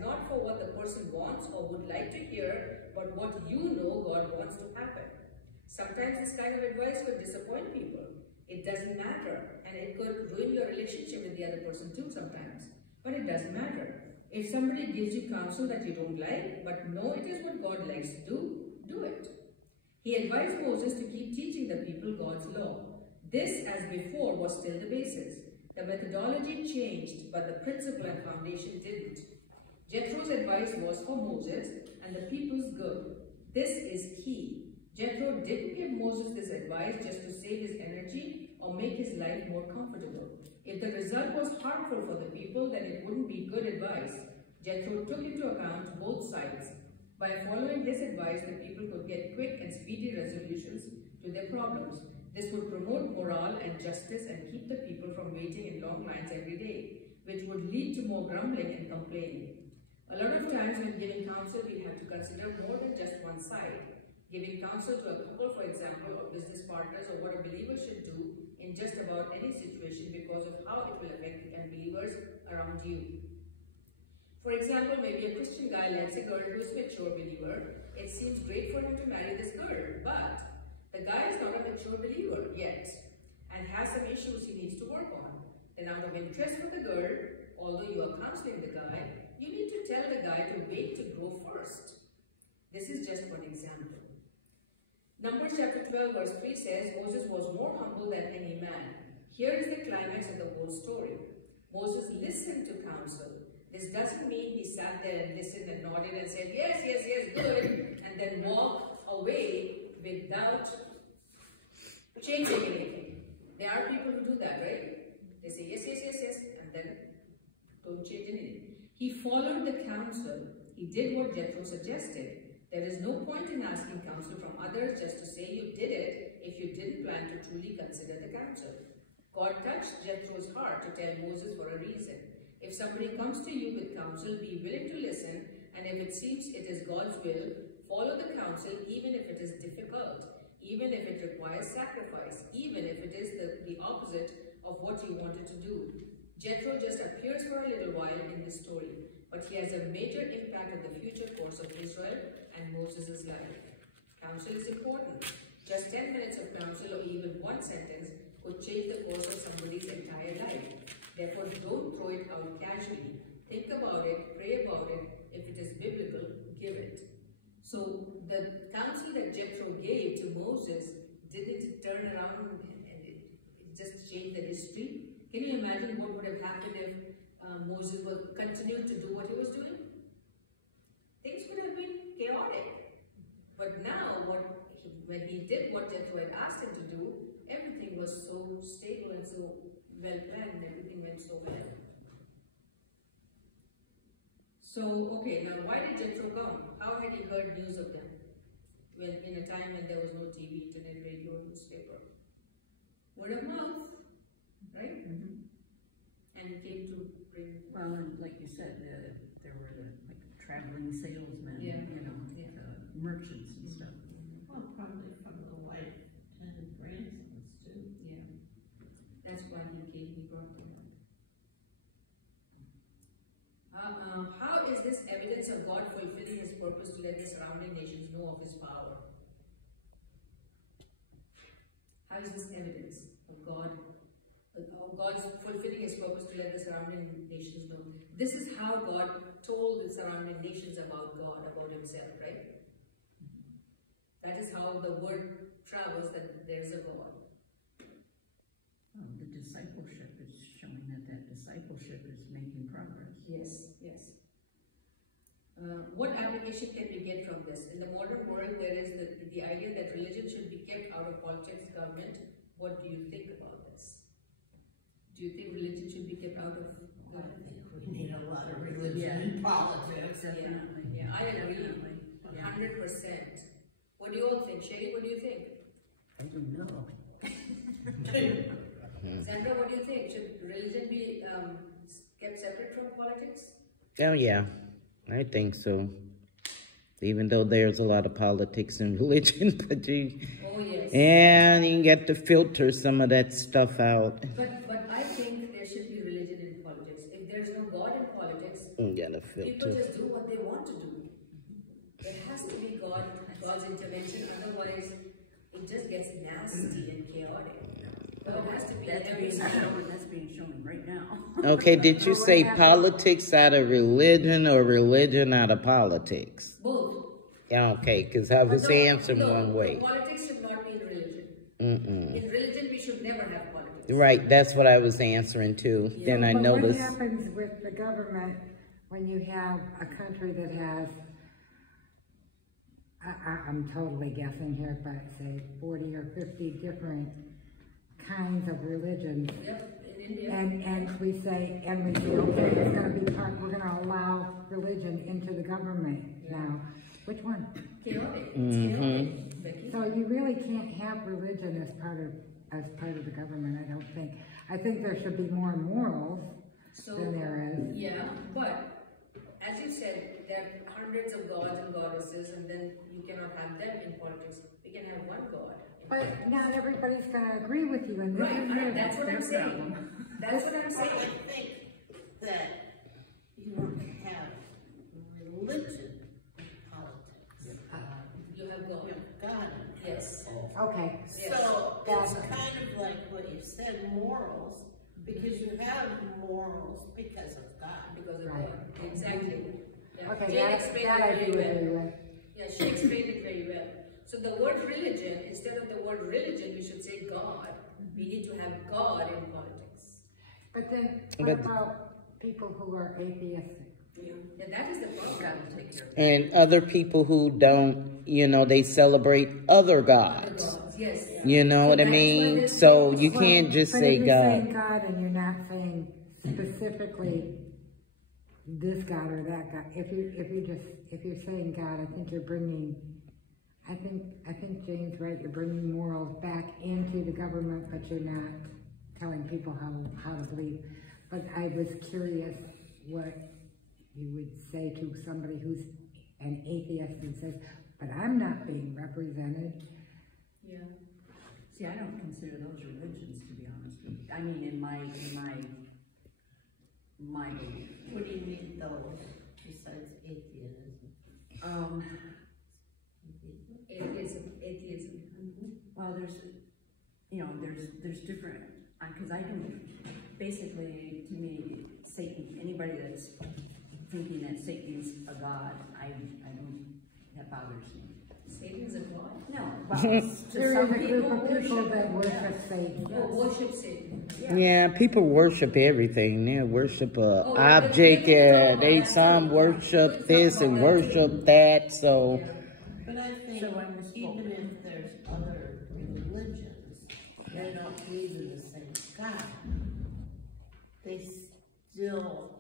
not for what the person wants or would like to hear, but what you know God wants to happen. Sometimes this kind of advice could disappoint people. It doesn't matter, and it could ruin your relationship with the other person too sometimes. But it doesn't matter. If somebody gives you counsel that you don't like, but know it is what God likes to do, do it. He advised Moses to keep teaching the people God's law. This, as before, was still the basis. The methodology changed, but the principle and foundation didn't. Jethro's advice was for Moses and the people's good. This is key. Jethro didn't give Moses this advice just to save his energy or make his life more comfortable. If the result was harmful for the people, then it wouldn't be good advice. Jethro took into account both sides. By following his advice, the people could get quick and speedy resolutions to their problems. This would promote morale and justice and keep the people from waiting in long lines every day, which would lead to more grumbling and complaining. A lot of times when giving counsel, we have to consider more than just one side. giving counsel to a couple, for example, or business partners, or what a believer should do in just about any situation because of how it will affect the unbelievers around you. For example, maybe a Christian guy likes a girl who is a mature believer. It seems great for him to marry this girl, but the guy is not a mature believer yet and has some issues he needs to work on. Then out of interest for the girl, although you are counseling the guy, you need to tell the guy to wait to grow first. This is just one example. Numbers chapter 12 verse 3 says, Moses was more humble than any man. Here is the climax of the whole story. Moses listened to counsel. This doesn't mean he sat there and listened and nodded and said, yes, yes, yes, good, and then walked away without changing anything. There are people who do that, right? They say, yes, yes, yes, yes, and then don't change anything. He followed the counsel. He did what Jethro suggested. There is no point in asking counsel from others just to say you did it if you didn't plan to truly consider the counsel. God touched Jethro's heart to tell Moses for a reason. If somebody comes to you with counsel, be willing to listen, and if it seems it is God's will, follow the counsel even if it is difficult, even if it requires sacrifice, even if it is the opposite of what you wanted to do. Jethro just appears for a little while in this story, but he has a major impact on the future course of Israel and Moses' life. Counsel is important. Just 10 minutes of counsel or even one sentence could change the course of somebody's entire life. Therefore, don't throw it out casually. Think about it, pray about it. If it is biblical, give it. So the counsel that Jethro gave to Moses didn't turn around and it just changed the history. Can you imagine what would have happened if Moses would continue to do what he was doing? Things could have been chaotic. But now, when he did what Jethro had asked him to do, everything was so stable and so well planned, and everything went so well. So, okay, now why did Jethro come? How had he heard news of them? When, in a time when there was no TV, internet, radio, newspaper. Word of mouth, right? Mm-hmm. And he came to bring... Well, and like you said, there were the traveling salesmen, merchants and stuff. Well, probably from the wife and grandsons too. Yeah. That's why he came, he brought them up. How is this evidence of God fulfilling his purpose to let the surrounding nations know of his power? How is this evidence of God's fulfilling his purpose to let the surrounding nations know? This is how God told the surrounding nations about God, about himself, right? That is how the word travels, that there's a God. The discipleship is showing that discipleship is making progress. Yes, yes. What application can we get from this? In the modern world, there is the idea that religion should be kept out of politics, government. What do you think about this? Do you think religion should be kept out of? I think we need a lot of religion in politics. Definitely. Yeah, I agree. 100%. What do you all think? Sherry, what do you think? I don't know. Sandra, what do you think? Should religion be kept separate from politics? Oh, yeah. I think so. Even though there's a lot of politics in religion, but oh, yes. And you get to filter some of that stuff out. But I think there should be religion in politics. If there's no God in politics, You gotta filter. people just do what they want to do. There has to be God's intervention, otherwise it just gets nasty and chaotic. But it has to be That's being shown right now. Okay, did you say politics out of religion or religion out of politics? both. Yeah, okay, because I was answering No, one way. Politics should not be in religion. Mm-mm. In religion, we should never have politics. Right, that's what I was answering too. Yeah. Then I But noticed. what happens with the government when you have a country that has, I'm totally guessing here, but say 40 or 50 different kinds of religions, Yep, in India. and we say, and we say, okay, it's going to be part, we're going to allow religion into the government now. Which one? Chaotic. Mhm. Chaotic, Becky. So you really can't have religion as part of the government, I don't think. I think there should be more morals So, than there is. yeah, but as you said, there are hundreds of gods and goddesses, and then you cannot have them in politics. We can have one god. But not everybody's gonna agree with you, and this is Right, that's what I'm their saying. problem. That's what I'm I saying. think that you want to have religion politics. You have God. You've got it. Yes. Okay. Yes. So Got it's it. kind of like what you said, morals, because you have morals because of God. Because of Right. God. Exactly. Yeah. Okay, Jane that explained I it do very well. agree with. Yeah, she explained it very well. So the word religion, instead of the word religion, we should say God. We need to have God in politics. But then, what But- about people who are atheistic? And that is the problem. Gotta take care of And other people who don't, you know, they celebrate other The gods. gods, yes. You know what I that's what mean? it is. So you Well, can't just but say if you're saying God. God and you're not saying specifically this God or that God, if you're saying God, I think you're bringing, I think Jane's right, you're bringing morals back into the government, but you're not telling people how to believe. But I was curious what you would say to somebody who's an atheist and says, but I'm not being represented. Yeah. See, I don't consider those religions, to be honest with you. I mean, in my belief. What do you mean those besides atheism? Atheism. Well, there's different, because I don't, basically, to me, Satan, anybody that's thinking that Satan's a god, I don't, that bothers me. Satan is a god. No, well, to There some is a group of people worship that him, worship Satan. Oh, worship Satan. Yeah, people worship everything. They worship a Oh, object, but and they we'll talk some about that worship too. this We'll and talk about that worship that. So But I think So I misspoke. even if there's other religions, they don't believe in the same God. They still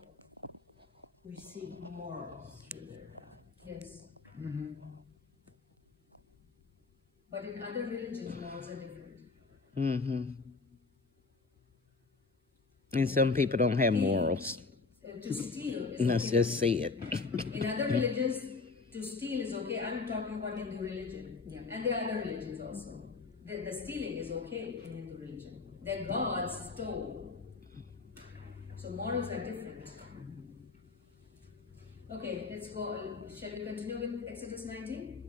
receive morals through their God. Yes. Mhm. But in other religions, morals are different. and some people don't have morals. To steal is Let's okay. just say it. In other religions, to steal is okay. I'm talking about Hindu religion. Yeah. And there are other religions also. The stealing is okay in Hindu religion. Their gods stole. So morals are different. Okay, let's go. Shall we continue with Exodus 19?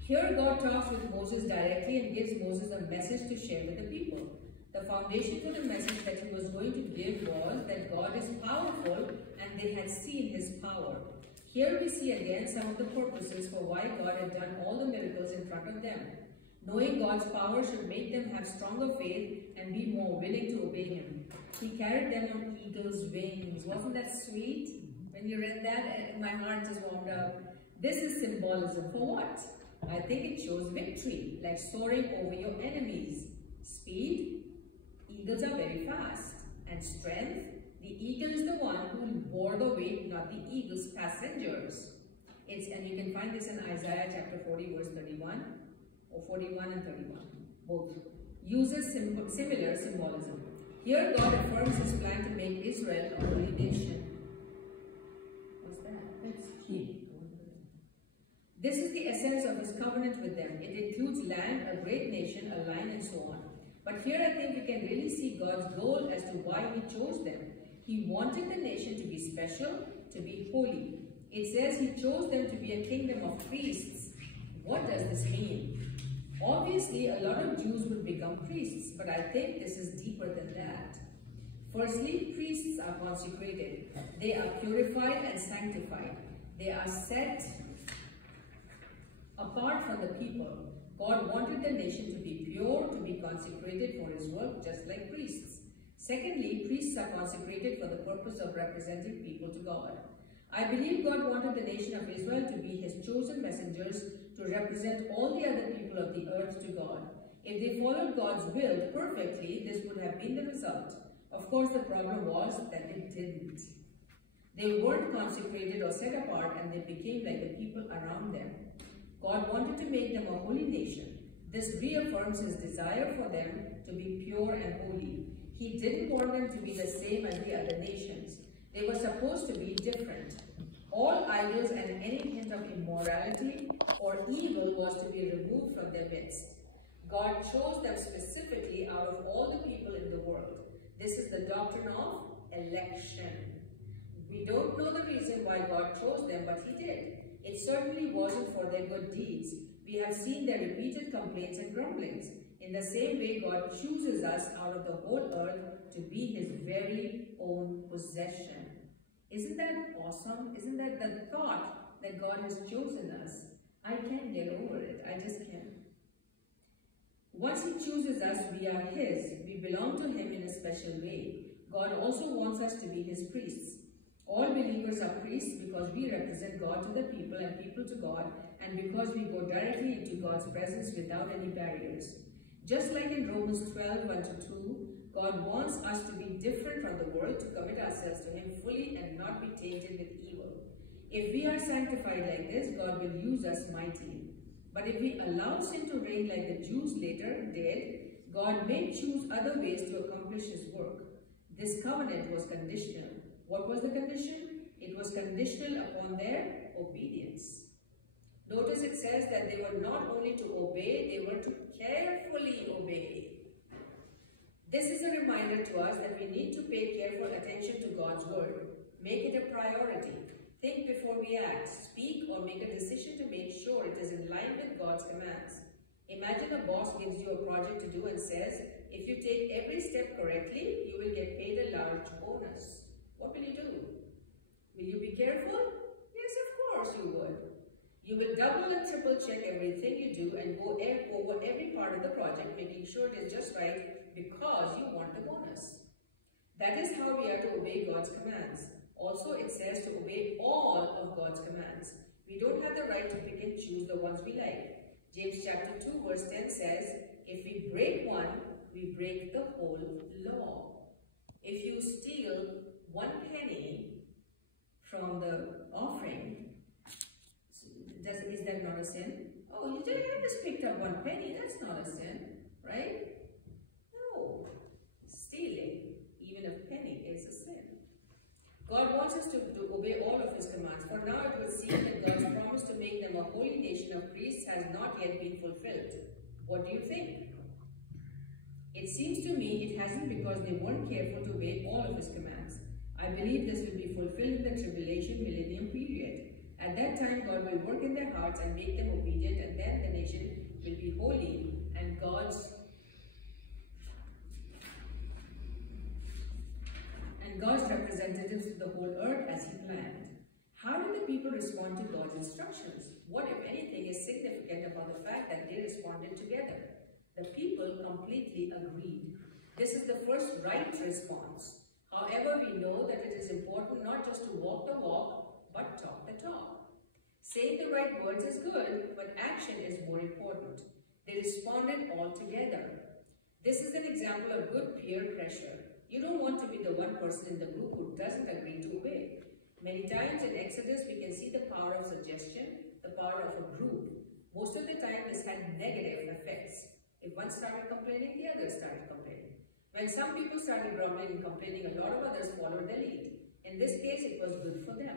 Here God talks with Moses directly and gives Moses a message to share with the people. The foundation for the message that he was going to give was that God is powerful and they had seen his power. Here we see again some of the purposes for why God had done all the miracles in front of them. Knowing God's power should make them have stronger faith and be more willing to obey him. He carried them on eagle's wings. Wasn't that sweet? When you read that, my heart just warmed up. This is symbolism for what? I think it shows victory, like soaring over your enemies. Speed, eagles are very fast. And strength, the eagle is the one who bore the weight, not the eagle's passengers. And you can find this in Isaiah chapter 40, verse 31, or 41 and 31. Both uses similar symbolism. Here God affirms his plan to make Israel a holy nation. What's that? It's key. This is the essence of his covenant with them. It includes land, a great nation, a line, and so on. But here I think we can really see God's goal as to why he chose them. He wanted the nation to be special, to be holy. It says he chose them to be a kingdom of priests. What does this mean? Obviously, a lot of Jews would become priests, but I think this is deeper than that. Firstly, priests are consecrated. They are purified and sanctified. They are set apart from the people. God wanted the nation to be pure, to be consecrated for his work, just like priests. Secondly, priests are consecrated for the purpose of representing people to God. I believe God wanted the nation of Israel to be his chosen messengers to represent all the other people of the earth to God. If they followed God's will perfectly, this would have been the result. Of course, the problem was that it didn't. They weren't consecrated or set apart, and they became like the people around them. God wanted to make them a holy nation. This reaffirms his desire for them to be pure and holy. He didn't want them to be the same as the other nations. They were supposed to be different. All idols and any hint of immorality or evil was to be removed from their midst. God chose them specifically out of all the people in the world. This is the doctrine of election. We don't know the reason why God chose them, but He did. It certainly wasn't for their good deeds. We have seen their repeated complaints and grumblings. In the same way, God chooses us out of the whole earth to be His very own possession. Isn't that awesome? Isn't that the thought that God has chosen us? I can't get over it. I just can't. Once He chooses us, we are His. We belong to Him in a special way. God also wants us to be His priests. All believers are priests because we represent God to the people and people to God, and because we go directly into God's presence without any barriers. Just like in Romans 12, 1-2, God wants us to be different from the world, to commit ourselves to Him fully and not be tainted with evil. If we are sanctified like this, God will use us mightily. But if we allow sin to reign like the Jews later did, God may choose other ways to accomplish His work. This covenant was conditional. What was the condition? It was conditional upon their obedience. Notice it says that they were not only to obey, they were to carefully obey. This is a reminder to us that we need to pay careful attention to God's word. Make it a priority. Think before we act, speak, or make a decision to make sure it is in line with God's commands. Imagine a boss gives you a project to do and says, if you take every step correctly, you will get paid a large bonus. What will you do? Will you be careful? Yes, of course you would. You will double and triple check everything you do and go over every part of the project, making sure it is just right because you want the bonus. That is how we are to obey God's commands. Also, it says to obey all of God's commands. We don't have the right to pick and choose the ones we like. James chapter 2 verse 10 says, if we break one, we break the whole law. If you steal 1 penny from the offering, is that not a sin? Oh, you just picked up 1 penny, that's not a sin, right? No. Stealing, even a penny, is a sin. God wants us to obey all of His commands. For now it would seem that God's promise to make them a holy nation of priests has not yet been fulfilled. What do you think? It seems to me it hasn't because they weren't careful to obey all of His commands. I believe this will be fulfilled in the tribulation millennium period. At that time, God will work in their hearts and make them obedient, and then the nation will be holy and God's representatives to the whole earth as He planned. How did the people respond to God's instructions? What, if anything, is significant about the fact that they responded together? The people completely agreed. This is the first right response. However, we know that it is important not just to walk the walk, but talk the talk. Saying the right words is good, but action is more important. They responded all together. This is an example of good peer pressure. You don't want to be the one person in the group who doesn't agree to obey. Many times in Exodus, we can see the power of suggestion, the power of a group. Most of the time, this had negative effects. If one started complaining, the others started complaining. When some people started grumbling and complaining, a lot of others followed their lead. In this case, it was good for them.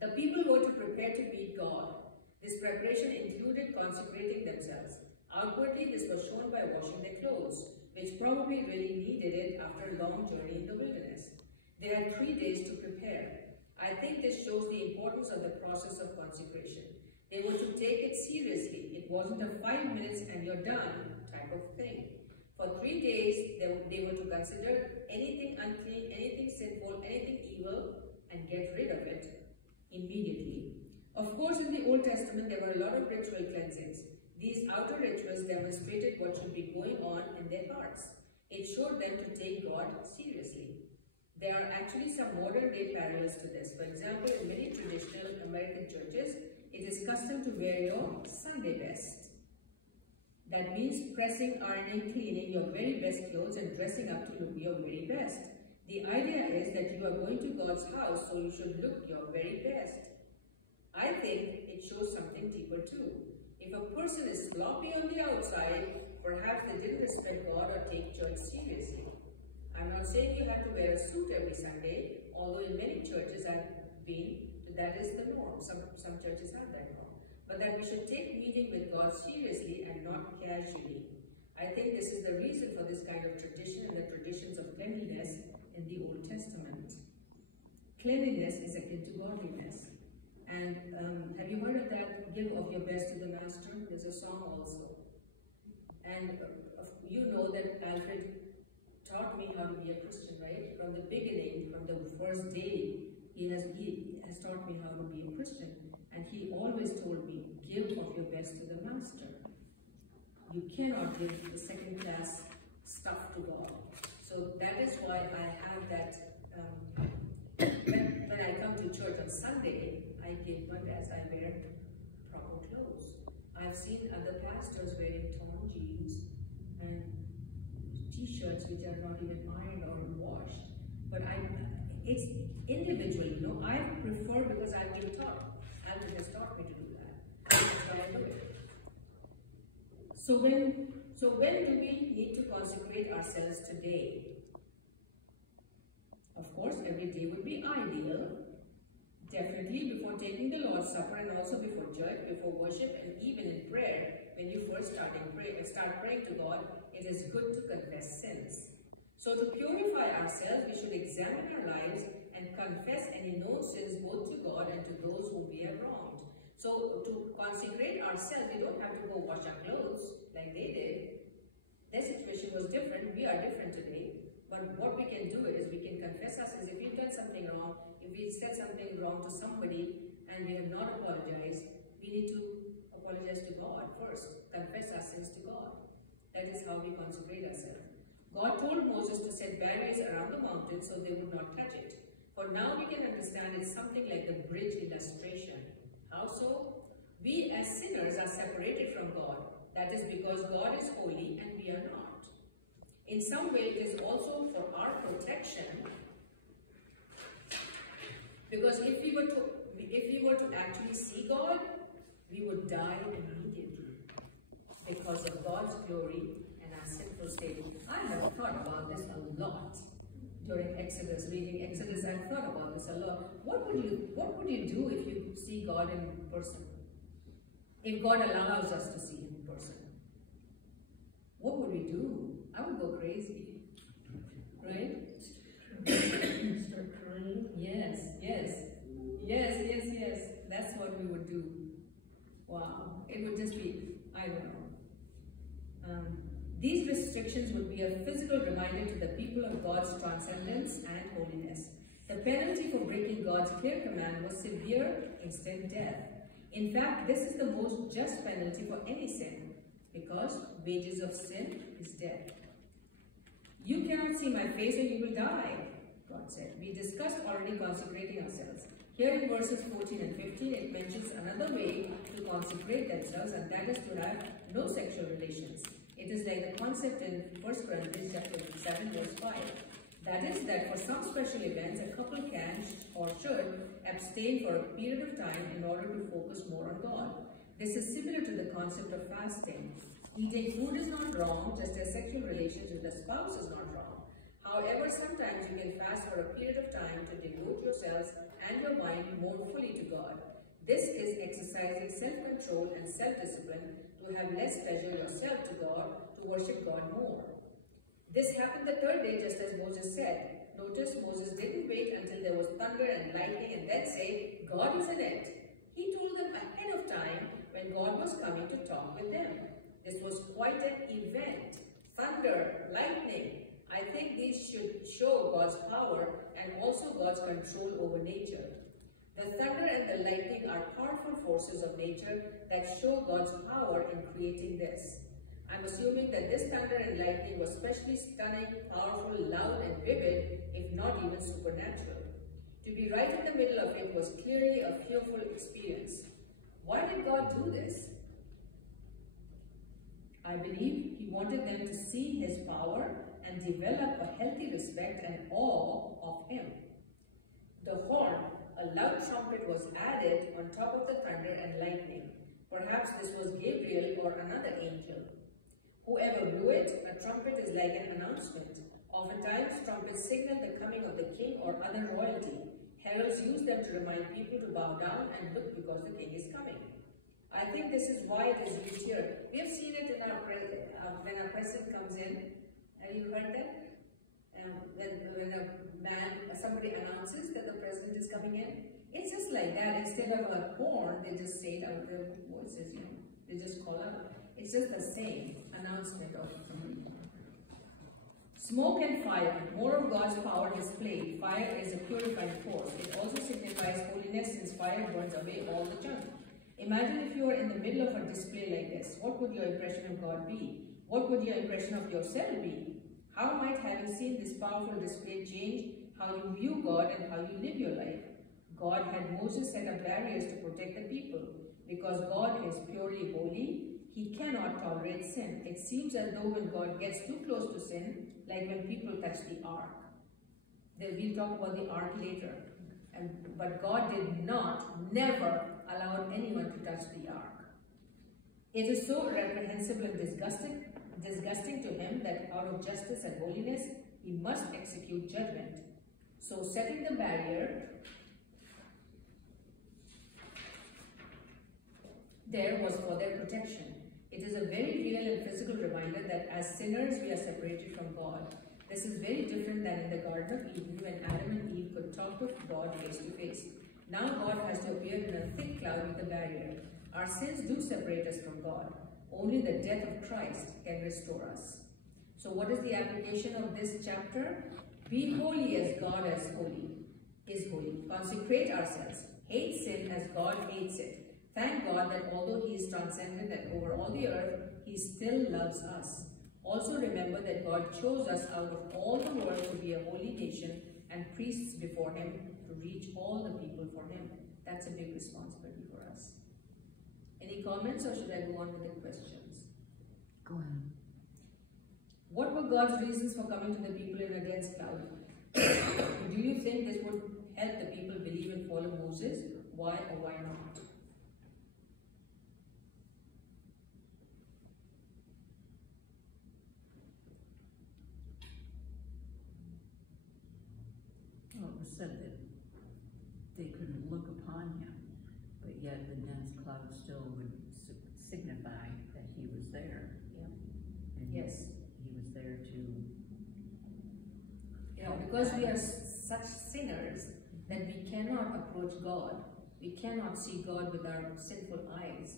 The people were to prepare to meet God. This preparation included consecrating themselves. Outwardly, this was shown by washing their clothes, which probably really needed it after a long journey in the wilderness. They had 3 days to prepare. I think this shows the importance of the process of consecration. They were to take it seriously. It wasn't a 5 minutes and you're done type of thing. For 3 days, they were to consider anything unclean, anything sinful, anything evil, and get rid of it immediately. Of course, in the Old Testament, there were a lot of ritual cleansings. These outer rituals demonstrated what should be going on in their hearts. It showed them to take God seriously. There are actually some modern-day parallels to this. For example, in many traditional American churches, it is custom to wear your Sunday best. That means pressing, ironing, cleaning your very best clothes and dressing up to look your very best. The idea is that you are going to God's house, so you should look your very best. I think it shows something deeper too. If a person is sloppy on the outside, perhaps they didn't respect God or take church seriously. I'm not saying you have to wear a suit every Sunday, although in many churches I've been, that is the norm. Some churches have that norm. But that we should take meeting with God seriously and not casually. I think this is the reason for this kind of tradition and the traditions of cleanliness in the Old Testament. Cleanliness is akin to godliness. And have you heard of that, give of your best to the master? There's a song also. And you know that Alfred taught me how to be a Christian, right? From the beginning, from the first day, he has taught me how to be a Christian. And he always told me, give of your best to the master. You cannot give the second-class stuff to God. So that is why I have that, when I come to church on Sunday, I give my best, I wear proper clothes. I've seen other pastors wearing torn jeans and t-shirts which are not even ironed or washed. But it's individual, you know. I prefer, because I've been taught. Alfred has taught me to do that. That's why I do it. So when do we need to consecrate ourselves today? Of course, every day would be ideal. Definitely before taking the Lord's Supper, and also before church, before worship, and even in prayer. When you first start praying to God, it is good to confess sins. So to purify ourselves, we should examine our lives and confess any known sins both to God and to those whom we have wronged. So to consecrate ourselves, we don't have to go wash our clothes like they did. Their situation was different. We are different today. But what we can do is we can confess our sins. If we've done something wrong, if we said something wrong to somebody and we have not apologized, we need to apologize to God first. Confess our sins to God. That is how we consecrate ourselves. God told Moses to set barriers around the mountain so they would not touch it. For now we can understand it's something like the bridge illustration. How so? We as sinners are separated from God. That is because God is holy and we are not. In some way, it is also for our protection, because if we were to actually see God, we would die immediately because of God's glory and our sinful state. I have thought about this a lot during Exodus, reading Exodus. I've thought about this a lot. What would you do if you see God in person? If God allows us to see Him in person, what would we do? I would go crazy, right? Start crying. Yes. That's what we would do. Wow, it would just be, I don't know. These restrictions would be a physical reminder to the people of God's transcendence and holiness. The penalty for breaking God's clear command was severe, instant death. In fact, this is the most just penalty for any sin, because wages of sin is death. You cannot see my face or you will die, God said. We discussed already consecrating ourselves. Here in verses 14 and 15, it mentions another way to consecrate themselves, and that is to have no sexual relations. It is like the concept in 1 Corinthians chapter 7, verse 5. That is that for some special events, a couple can or should abstain for a period of time in order to focus more on God. This is similar to the concept of fasting. Eating food is not wrong, just as sexual relations with a spouse is not wrong. However, sometimes you can fast for a period of time to devote yourselves and your mind more fully to God. This is exercising self-control and self-discipline to have less pleasure yourself to God, to worship God more. This happened the third day, just as Moses said. Notice Moses didn't wait until there was thunder and lightning and then say, God is in it. He told them ahead of time when God was coming to talk with them. This was quite an event. Thunder, lightning. I think these should show God's power and also God's control over nature. The thunder and the lightning are powerful forces of nature that show God's power in creating this. I'm assuming that this thunder and lightning was especially stunning, powerful, loud, and vivid, if not even supernatural. To be right in the middle of it was clearly a fearful experience. Why did God do this? I believe He wanted them to see His power and develop a healthy respect and awe of Him. The horn, a loud trumpet, was added on top of the thunder and lightning. Perhaps this was Gabriel or another angel. Whoever blew it, a trumpet is like an announcement. Oftentimes, trumpets signal the coming of the king or other royalty. Heralds use them to remind people to bow down and look because the king is coming. I think this is why it is used here. We have seen it in our when our president comes in. Have you heard that? When somebody announces that the president is coming in, it's just like that. Instead of a horn, they just say it out of their voices, you know. They just call out. It's just the same announcement of somebody. Smoke and fire, more of God's power displayed. Fire is a purifying force. It also signifies holiness since fire burns away all the junk. Imagine if you were in the middle of a display like this. What would your impression of God be? What would your impression of yourself be? How might having seen this powerful display change how you view God and how you live your life? God had Moses set up barriers to protect the people. Because God is purely holy, he cannot tolerate sin. It seems as though when God gets too close to sin, like when people touch the ark. We'll talk about the ark later. But God did never allow anyone to touch the ark. It is so reprehensible and disgusting to him that out of justice and holiness, he must execute judgment. So setting the barrier there was for their protection. It is a very real and physical reminder that as sinners we are separated from God. This is very different than in the Garden of Eden when Adam and Eve could talk with God face to face. Now God has to appear in a thick cloud with a barrier. Our sins do separate us from God. Only the death of Christ can restore us. So what is the application of this chapter? Be holy as God is holy. Consecrate ourselves. Hate sin as God hates it. Thank God that although he is transcendent and over all the earth, he still loves us. Also remember that God chose us out of all the world to be a holy nation and priests before him to reach all the people for him. That's a big responsibility for us. Any comments or should I go on with the questions? Go on. What were God's reasons for coming to the people in a dense cloud? Do you think this would help the people believe and follow Moses? Why or why not? Well, it was said that they couldn't look upon him, but yet the dense cloud still would signify that he was there. Yeah. And Yes. he was there to... Because we are such sinners that we cannot approach God. We cannot see God with our sinful eyes.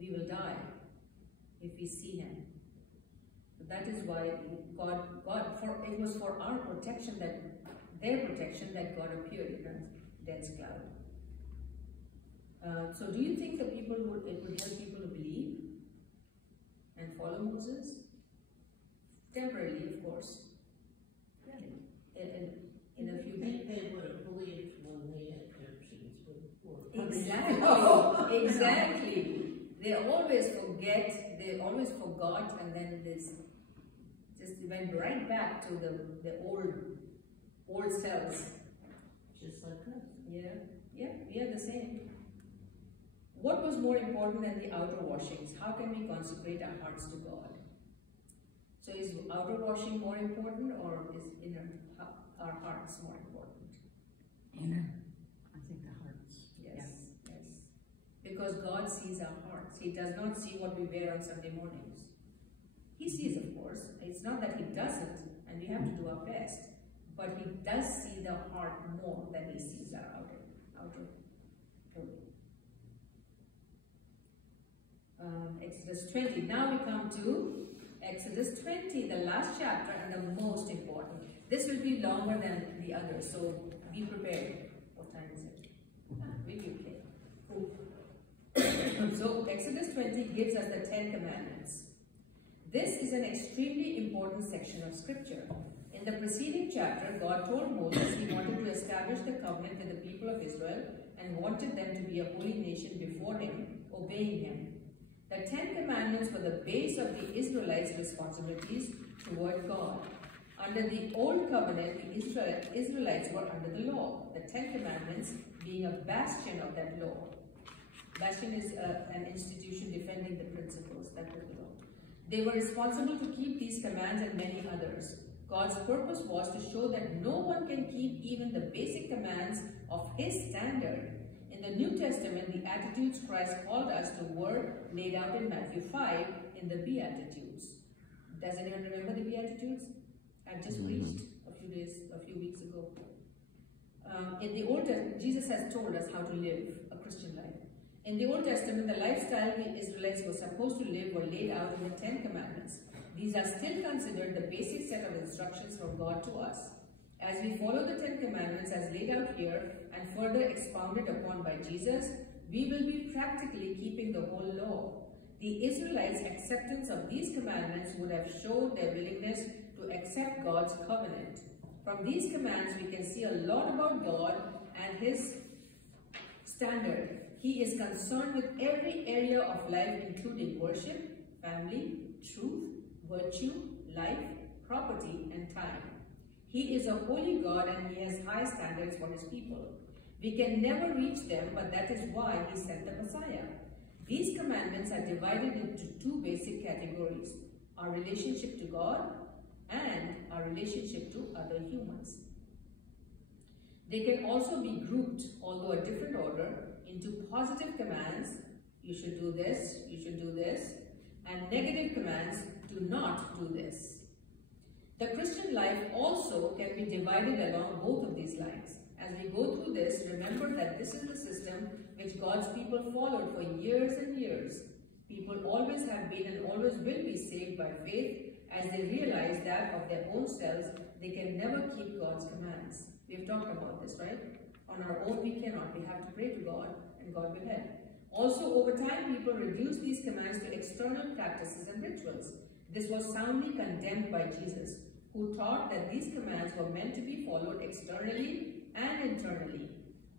We will die if we see him. That is why it was for our protection their protection that God appeared in a dense cloud. So do you think that it would help people to believe and follow Moses? Temporarily, of course. In a few I think they would have believed when the Egyptians were Exactly. Exactly. They always forget, they always forgot, and then this just went right back to the old selves. just like us. Yeah, we are the same. What was more important than the outer washings? How can we consecrate our hearts to God? So is outer washing more important, or is our hearts more important? Inner. I think the hearts. Yes, yes. Because God sees our hearts. He does not see what we wear on Sunday mornings. He sees, of course. It's not that he doesn't, and we have to do our best. But he does see the heart more than he sees our outer clothing. Exodus 20. Now we come to Exodus 20, the last chapter and the most important. This will be longer than the others, so be prepared. What time is it? Will you play? So Exodus 20 gives us the 10 Commandments. This is an extremely important section of scripture. In the preceding chapter, God told Moses he wanted to establish the covenant with the people of Israel and wanted them to be a holy nation before him, obeying him. The 10 Commandments were the base of the Israelites' responsibilities toward God. Under the Old Covenant, the Israelites were under the law, the 10 Commandments being a bastion of that law. Bastion is an institution defending the principles, that was the law. They were responsible to keep these commands and many others. God's purpose was to show that no one can keep even the basic commands of His standard. In the New Testament, the attitudes Christ called us to were laid out in Matthew 5 in the Beatitudes. Does anyone remember the Beatitudes? I've just preached a few weeks ago. In the Old Testament, Jesus has told us how to live a Christian life. In the Old Testament, the lifestyle the Israelites were supposed to live were laid out in the 10 Commandments. These are still considered the basic set of instructions from God to us. As we follow the 10 Commandments as laid out here and further expounded upon by Jesus, we will be practically keeping the whole law. The Israelites' acceptance of these commandments would have showed their willingness to accept God's covenant. From these commands, we can see a lot about God and His standard. He is concerned with every area of life, including worship, family, truth, virtue, life, property, and time. He is a holy God and He has high standards for His people. We can never reach them, but that is why He sent the Messiah. These commandments are divided into two basic categories: our relationship to God and our relationship to other humans. They can also be grouped, although a different order, into positive commands, you should do this, you should do this, and negative commands, do not do this. The Christian life also can be divided along both of these lines. As we go through this, remember that this is the system which God's people followed for years and years. People always have been and always will be saved by faith as they realize that of their own selves, they can never keep God's commands. We've talked about this, right? On our own, we cannot. We have to pray to God, and God will help. Also, over time, people reduced these commands to external practices and rituals. This was soundly condemned by Jesus, who taught that these commands were meant to be followed externally and internally.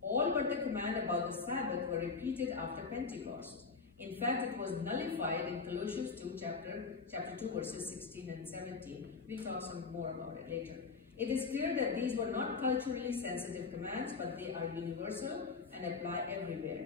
All but the command about the Sabbath were repeated after Pentecost. In fact, it was nullified in Colossians 2, chapter 2, verses 16 and 17. We'll talk some more about it later. It is clear that these were not culturally sensitive commands, but they are universal and apply everywhere.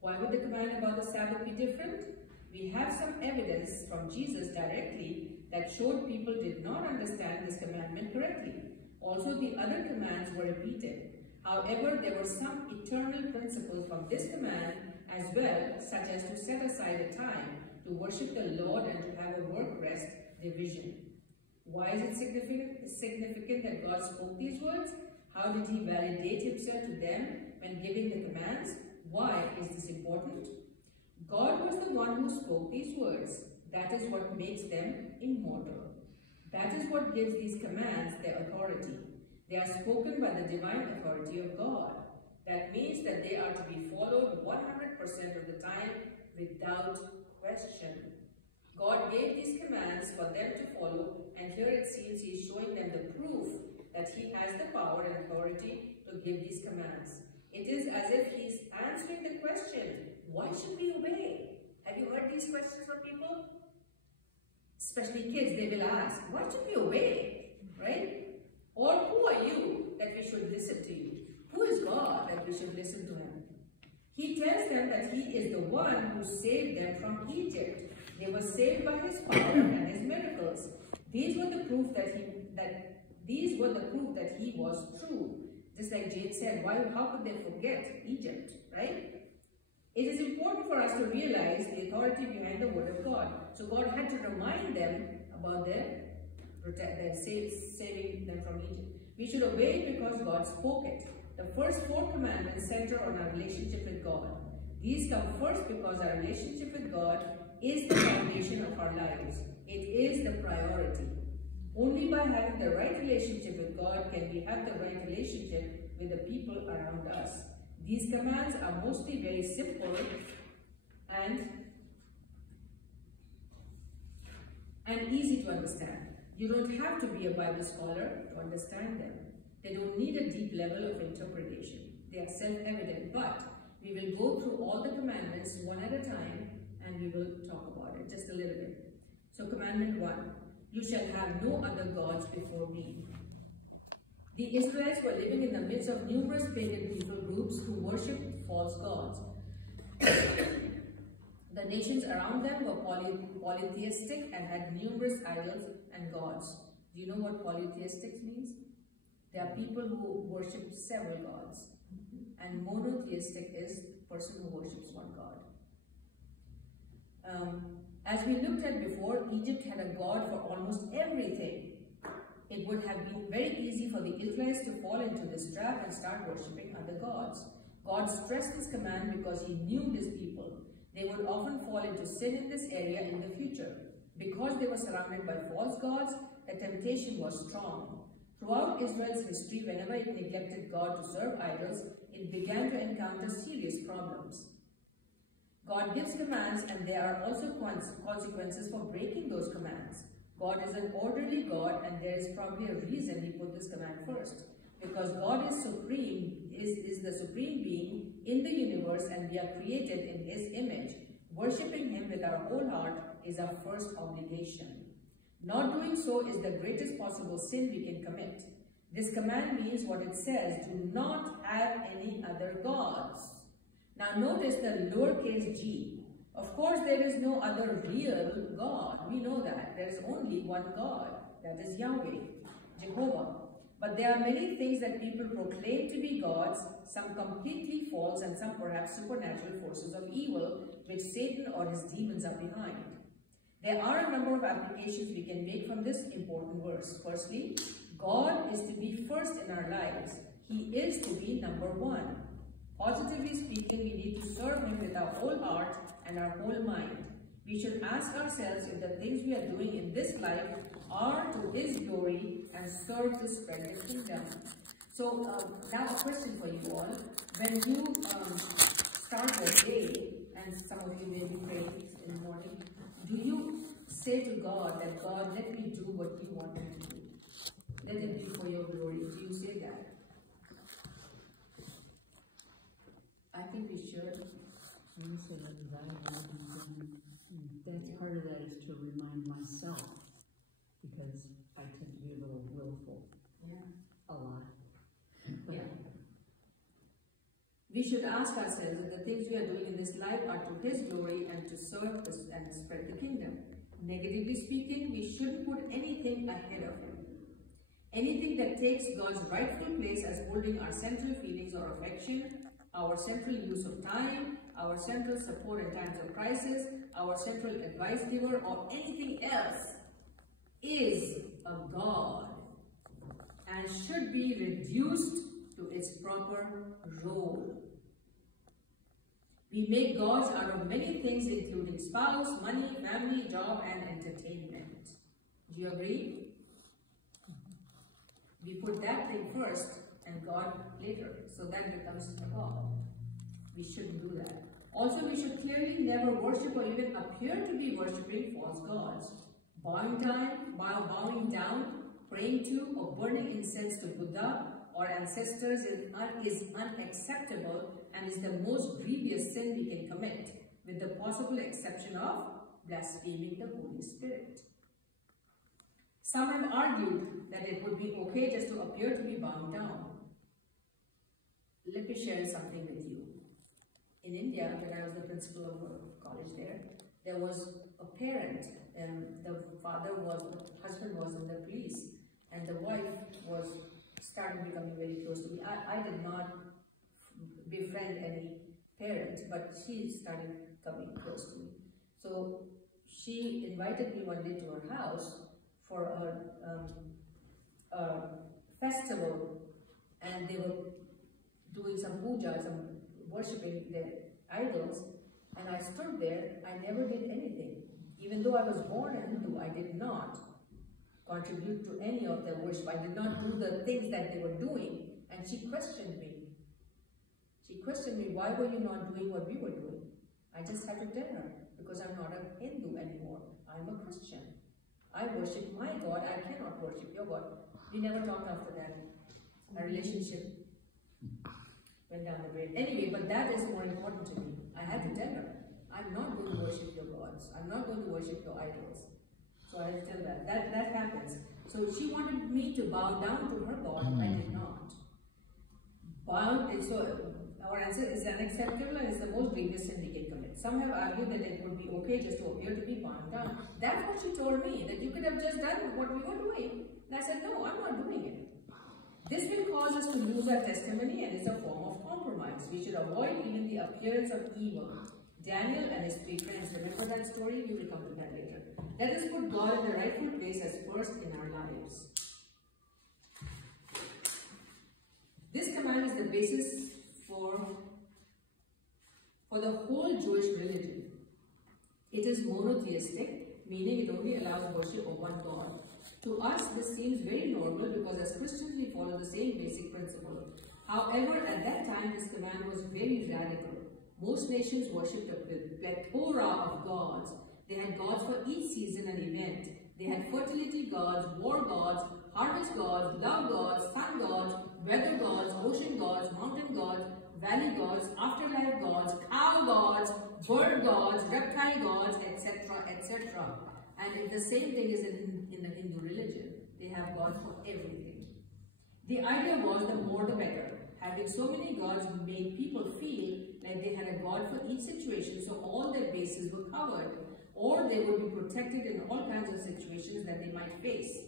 Why would the command about the Sabbath be different? We have some evidence from Jesus directly that showed people did not understand this commandment correctly. Also, the other commands were repeated. However, there were some eternal principles from this command as well, such as to set aside a time to worship the Lord and to have a work-rest division. Why is it significant that God spoke these words? How did He validate Himself to them when giving the commands? Why is this important? God was the one who spoke these words. That is what makes them immortal. That is what gives these commands their authority. They are spoken by the divine authority of God. That means that they are to be followed 100% of the time without question. God gave these commands for them to follow, and here it seems He is showing them the proof that He has the power and authority to give these commands. It is as if He is answering the question, why should we obey? Have you heard these questions from people? Especially kids, they will ask, why should we obey? Right? Or who are you that we should listen to you? Who is God that we should listen to Him? He tells them that He is the one who saved them from Egypt. They were saved by His power and His miracles. These were the proof that He was true. Just like Jane said, how could they forget Egypt, right? It is important for us to realize the authority behind the word of God. So God had to remind them about their saving them from Egypt. We should obey because God spoke it. The first 4 commandments center on our relationship with God. These come first because our relationship with God is the foundation of our lives. It is the priority. Only by having the right relationship with God can we have the right relationship with the people around us. These commands are mostly very simple and easy to understand. You don't have to be a Bible scholar to understand them. They don't need a deep level of interpretation. They are self-evident, but we will go through all the commandments one at a time and we will talk about it just a little bit. So commandment 1, you shall have no other gods before me. The Israelites were living in the midst of numerous pagan people groups who worshipped false gods. The nations around them were polytheistic and had numerous idols and gods. Do you know what polytheistic means? There are people who worship several gods. And monotheistic is a person who worships one God. As we looked at before, Egypt had a god for almost everything. It would have been very easy for the Israelites to fall into this trap and start worshipping other gods. God stressed this command because he knew his people. They would often fall into sin in this area in the future. Because they were surrounded by false gods, the temptation was strong. Throughout Israel's history, whenever it neglected God to serve idols, it began to encounter serious problems. God gives commands, and there are also consequences for breaking those commands. God is an orderly God, and there is probably a reason he put this command first. Because God is supreme, is the supreme being in the universe, and we are created in his image. Worshipping him with our whole heart is our first obligation. Not doing so is the greatest possible sin we can commit. This command means what it says: do not have any other gods. Now notice the lowercase g. Of course, there is no other real God. We know that. There is only one God. That is Yahweh, Jehovah. But there are many things that people proclaim to be gods, some completely false and some perhaps supernatural forces of evil, which Satan or his demons are behind. There are a number of applications we can make from this important verse. Firstly, God is to be first in our lives. He is to be number one. Positively speaking, we need to serve him with our whole heart and our whole mind. We should ask ourselves if the things we are doing in this life are to his glory and serve to spread his kingdom. So now a question for you all. When you start the day, and some of you may be praying in the morning, do you say to God that, God, let me do what you want me to do? Let it be for your glory. Do you say that? I think we should. Honestly, that's part of that is to remind myself, because I tend to be a little willful. Yeah. A lot. But yeah. We should ask ourselves if the things we are doing in this life are to his glory and to serve and spread the kingdom. Negatively speaking, we shouldn't put anything ahead of him. Anything that takes God's rightful place as holding our central feelings or affection, our central use of time, our central support in times of crisis, our central advice giver, or anything else is a God and should be reduced to its proper role. We make gods out of many things, including spouse, money, family, job, and entertainment. Do you agree? We put that thing first and God later, so that becomes a God. We shouldn't do that. Also, we should clearly never worship or even appear to be worshipping false gods. Bowing down, praying to, or burning incense to Buddha or ancestors is unacceptable and is the most grievous sin we can commit, with the possible exception of blaspheming the Holy Spirit. Some have argued that it would be okay just to appear to be bowed down. Let me share something with you. In India, when I was the principal of a college there was a parent, and the husband was in the police, and the wife started becoming very close to me. I did not befriend any parent, but she started coming close to me. So she invited me one day to her house for a festival, and they were doing some puja, some worshipping their idols, and I stood there. I never did anything. Even though I was born a Hindu, I did not contribute to any of their worship. I did not do the things that they were doing. And she questioned me. She questioned me, why were you not doing what we were doing? I just had to tell her, because I'm not a Hindu anymore. I'm a Christian. I worship my God. I cannot worship your God. We never talked after that. Our relationship went down the drain. Anyway, but that is more important to me. I had to tell her, I'm not going to worship your gods. I'm not going to worship your idols. So I had to tell that. That happens. So she wanted me to bow down to her God. I did not. So our answer is unacceptable, and it's the most grievous sin we can commit. it. Some have argued that it would be okay just to appear to be bound down. That's what she told me, that you could have just done what we were doing. And I said, no, I'm not doing it. This will cause us to lose our testimony and is a form of compromise. We should avoid even the appearance of evil. Daniel and his 3 friends, remember that story? We will come to that later. Let us put God in the rightful place as first in our lives. This command is the basis for the whole Jewish religion. It is monotheistic, meaning it only allows worship of one God. To us, this seems very normal because as Christians we follow the same basic principle. However, at that time this command was very radical. Most nations worshipped a plethora of gods. They had gods for each season and event. They had fertility gods, war gods, harvest gods, love gods, sun gods, weather gods, ocean gods, mountain gods, valley gods, afterlife gods, cow gods, bird gods, reptile gods, etc., etc. And the same thing is in the Hindu religion. They have gods for everything. The idea was the more the better. Having so many gods made people feel like they had a god for each situation, so all their bases were covered, or they would be protected in all kinds of situations that they might face.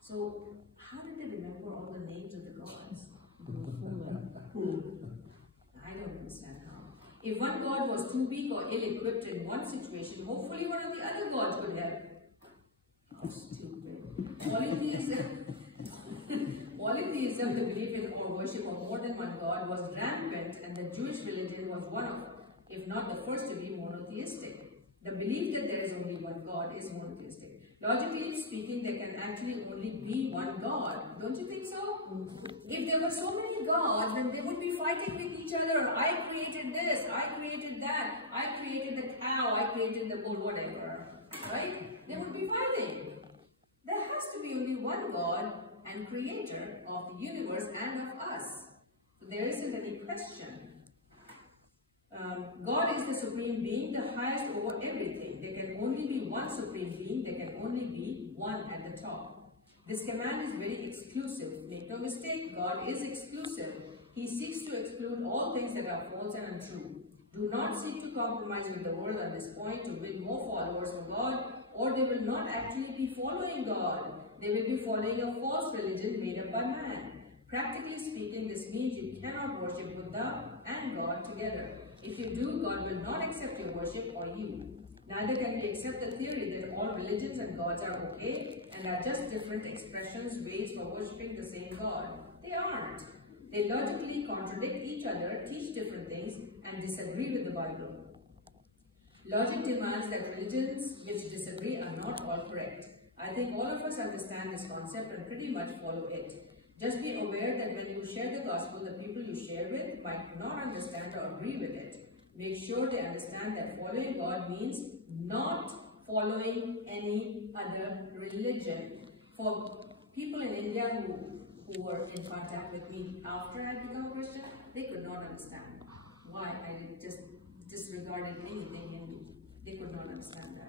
So, how did they remember all the names of the gods? I don't understand how. If one god was too weak or ill-equipped in one situation, hopefully one of the other gods would help. How stupid. Polytheism, the belief in or worship of more than one god, was rampant, and the Jewish religion was one of, if not the first to be monotheistic. The belief that there is only one God is monotheistic. Logically speaking, there can actually only be one God. Don't you think so? If there were so many gods, then they would be fighting with each other. I created this, I created that, I created the cow, I created the bull, whatever. Right? They would be fighting. There has to be only one God and creator of the universe and of us. So there isn't any question. God is the supreme being, the highest over everything. There can only be one supreme being, there can only be one at the top. This command is very exclusive. Make no mistake, God is exclusive. He seeks to exclude all things that are false and untrue. Do not seek to compromise with the world at this point to win more followers for God, or they will not actually be following God. They will be following a false religion made up by man. Practically speaking, this means you cannot worship Buddha and God together. If you do, God will not accept your worship or you. Neither can we accept the theory that all religions and gods are okay and are just different expressions, ways for worshipping the same God. They aren't. They logically contradict each other, teach different things, and disagree with the Bible. Logic demands that religions which disagree are not all correct. I think all of us understand this concept and pretty much follow it. Just be aware that when you share the gospel, the people you share with might not understand or agree with it. Make sure they understand that following God means not following any other religion. For people in India who were in contact with me after I became a Christian, they could not understand why I just disregarded anything Hindu. They could not understand that.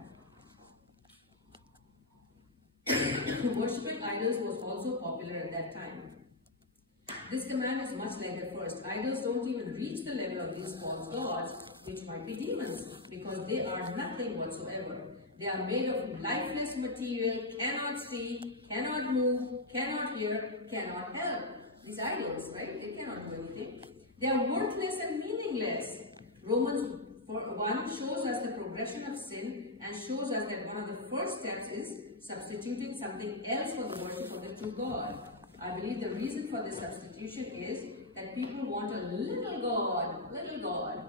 Worshipping idols was also popular at that time. This command is much like the first. Idols don't even reach the level of these false gods, which might be demons, because they are nothing whatsoever. They are made of lifeless material, cannot see, cannot move, cannot hear, cannot help. These idols, right? They cannot do anything. They are worthless and meaningless. Romans 1 shows us the progression of sin and shows us that one of the first steps is substituting something else for the worship of the true God. I believe the reason for this substitution is that people want a little God.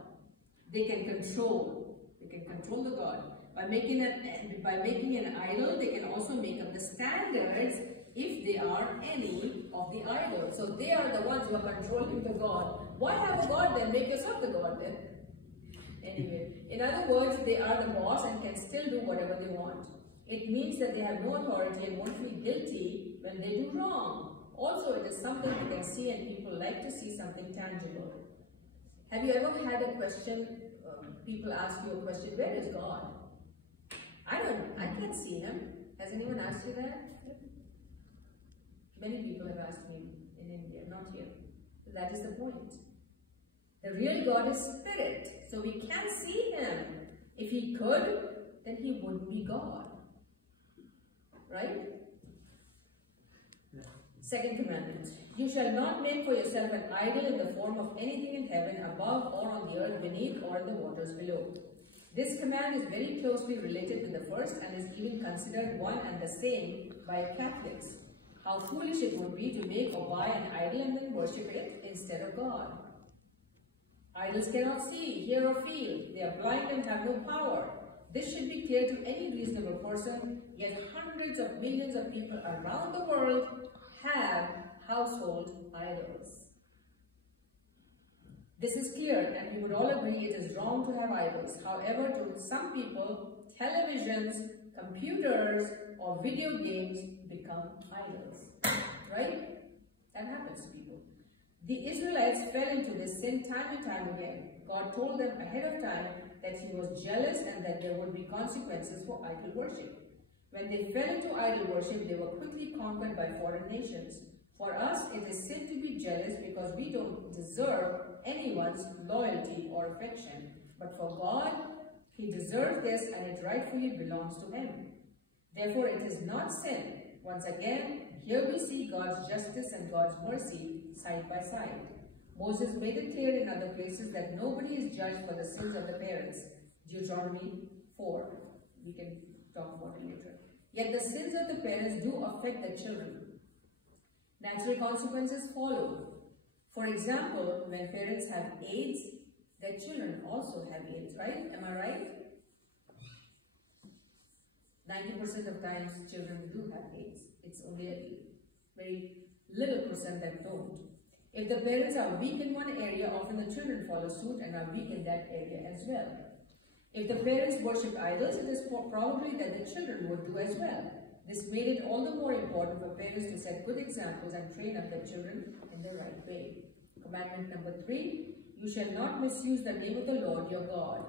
They can control the God. By making an idol, they can also make up the standards if they are any of the idols. So they are the ones who are controlling the God. Why have a God then? Make yourself the God then. Anyway, in other words, they are the boss and can still do whatever they want. It means that they have no authority and won't feel guilty when they do wrong. Also, it is something they can see and people like to see something tangible. Have you ever had a question, people ask you a question, where is God? I can't see him. Has anyone asked you that? Many people have asked me in India, not here. So that is the point. The real God is spirit, so we can't see him. If he could, then he wouldn't be God. Right? Second commandment. You shall not make for yourself an idol in the form of anything in heaven, above, or on the earth beneath, or in the waters below. This command is very closely related to the first and is even considered one and the same by Catholics. How foolish it would be to make or buy an idol and then worship it instead of God. Idols cannot see, hear, or feel. They are blind and have no power. This should be clear to any reasonable person, yet hundreds of millions of people around the world have household idols. This is clear, and we would all agree it is wrong to have idols. However, to some people, televisions, computers, or video games become idols. Right? That happens to people. The Israelites fell into this sin time and time again. God told them ahead of time that he was jealous and that there would be consequences for idol worship. When they fell into idol worship, they were quickly conquered by foreign nations. For us, it is sin to be jealous because we don't deserve anyone's loyalty or affection. But for God, he deserves this and it rightfully belongs to him. Therefore, it is not sin. Once again, here we see God's justice and God's mercy side by side. Moses made it clear in other places that nobody is judged for the sins of the parents. Deuteronomy 4. We can talk about it later. Yet the sins of the parents do affect the children. Natural consequences follow. For example, when parents have AIDS, their children also have AIDS, right? Am I right? 90% of times children do have AIDS. It's only a very little percent that don't. If the parents are weak in one area, often the children follow suit and are weak in that area as well. If the parents worship idols, it is probably that the children would do as well. This made it all the more important for parents to set good examples and train up their children in the right way. Commandment number 3, you shall not misuse the name of the Lord your God.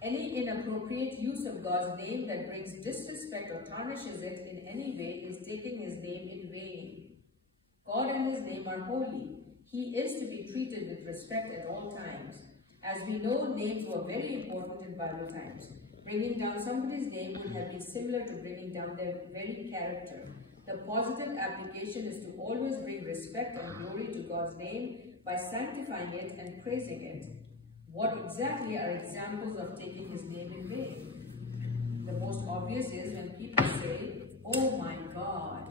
Any inappropriate use of God's name that brings disrespect or tarnishes it in any way is taking his name in vain. God and his name are holy. He is to be treated with respect at all times. As we know, names were very important in Bible times. Bringing down somebody's name would have been similar to bringing down their very character. The positive application is to always bring respect and glory to God's name by sanctifying it and praising it. What exactly are examples of taking his name in vain? The most obvious is when people say, "Oh my God."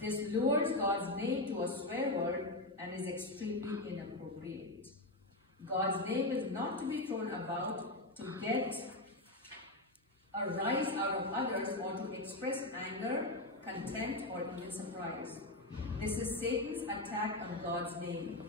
This lowers God's name to a swear word and is extremely inappropriate. God's name is not to be thrown about to get a rise out of others or to express anger, contempt, or even surprise. This is Satan's attack on God's name.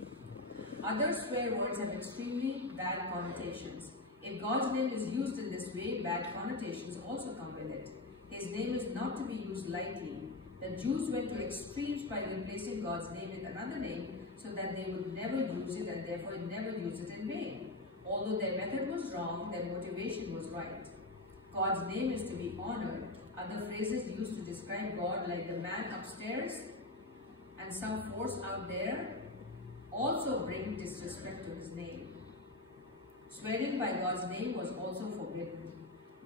Other swear words have extremely bad connotations. If God's name is used in this way, bad connotations also come with it. His name is not to be used lightly. The Jews went to extremes by replacing God's name with another name so that they would never use it and therefore never use it in vain. Although their method was wrong, their motivation was right. God's name is to be honored. Other phrases used to describe God, like the man upstairs and some force out there, also bring disrespect to his name. Swearing by God's name was also forbidden.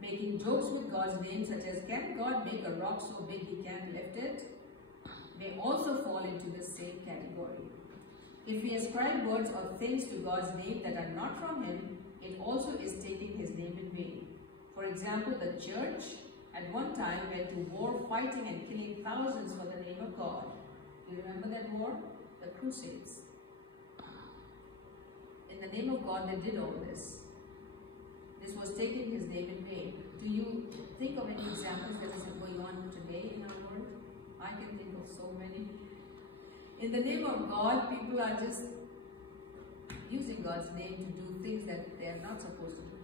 Making jokes with God's name, such as, "Can God make a rock so big he can't lift it?" may also fall into the same category. If we ascribe words or things to God's name that are not from him, it also is taking his name in vain. For example, the church at one time went to war fighting and killing thousands for the name of God. You remember that war? The Crusades. In the name of God, they did all this. This was taking his name in vain. Do you think of any examples that is going on today in our world? I can think of so many. In the name of God, people are just using God's name to do things that they are not supposed to do.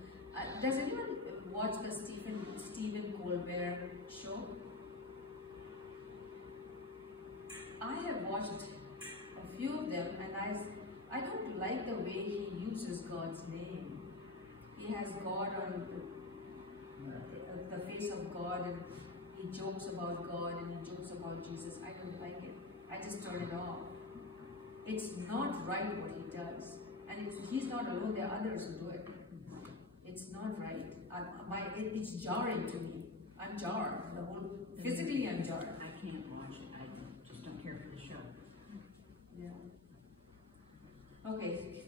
Does anyone watch the Stephen Colbert show? I have watched a few of them and I don't like the way he uses God's name. He has God on the face of God and he jokes about God and he jokes about Jesus. I don't like it. I just turn it off. It's not right what he does. And he's not alone, there are others who do it. It's not right. It's jarring to me. I'm jarred. Physically I'm jarred. I can't watch it. I just don't care for the show. Yeah. Okay.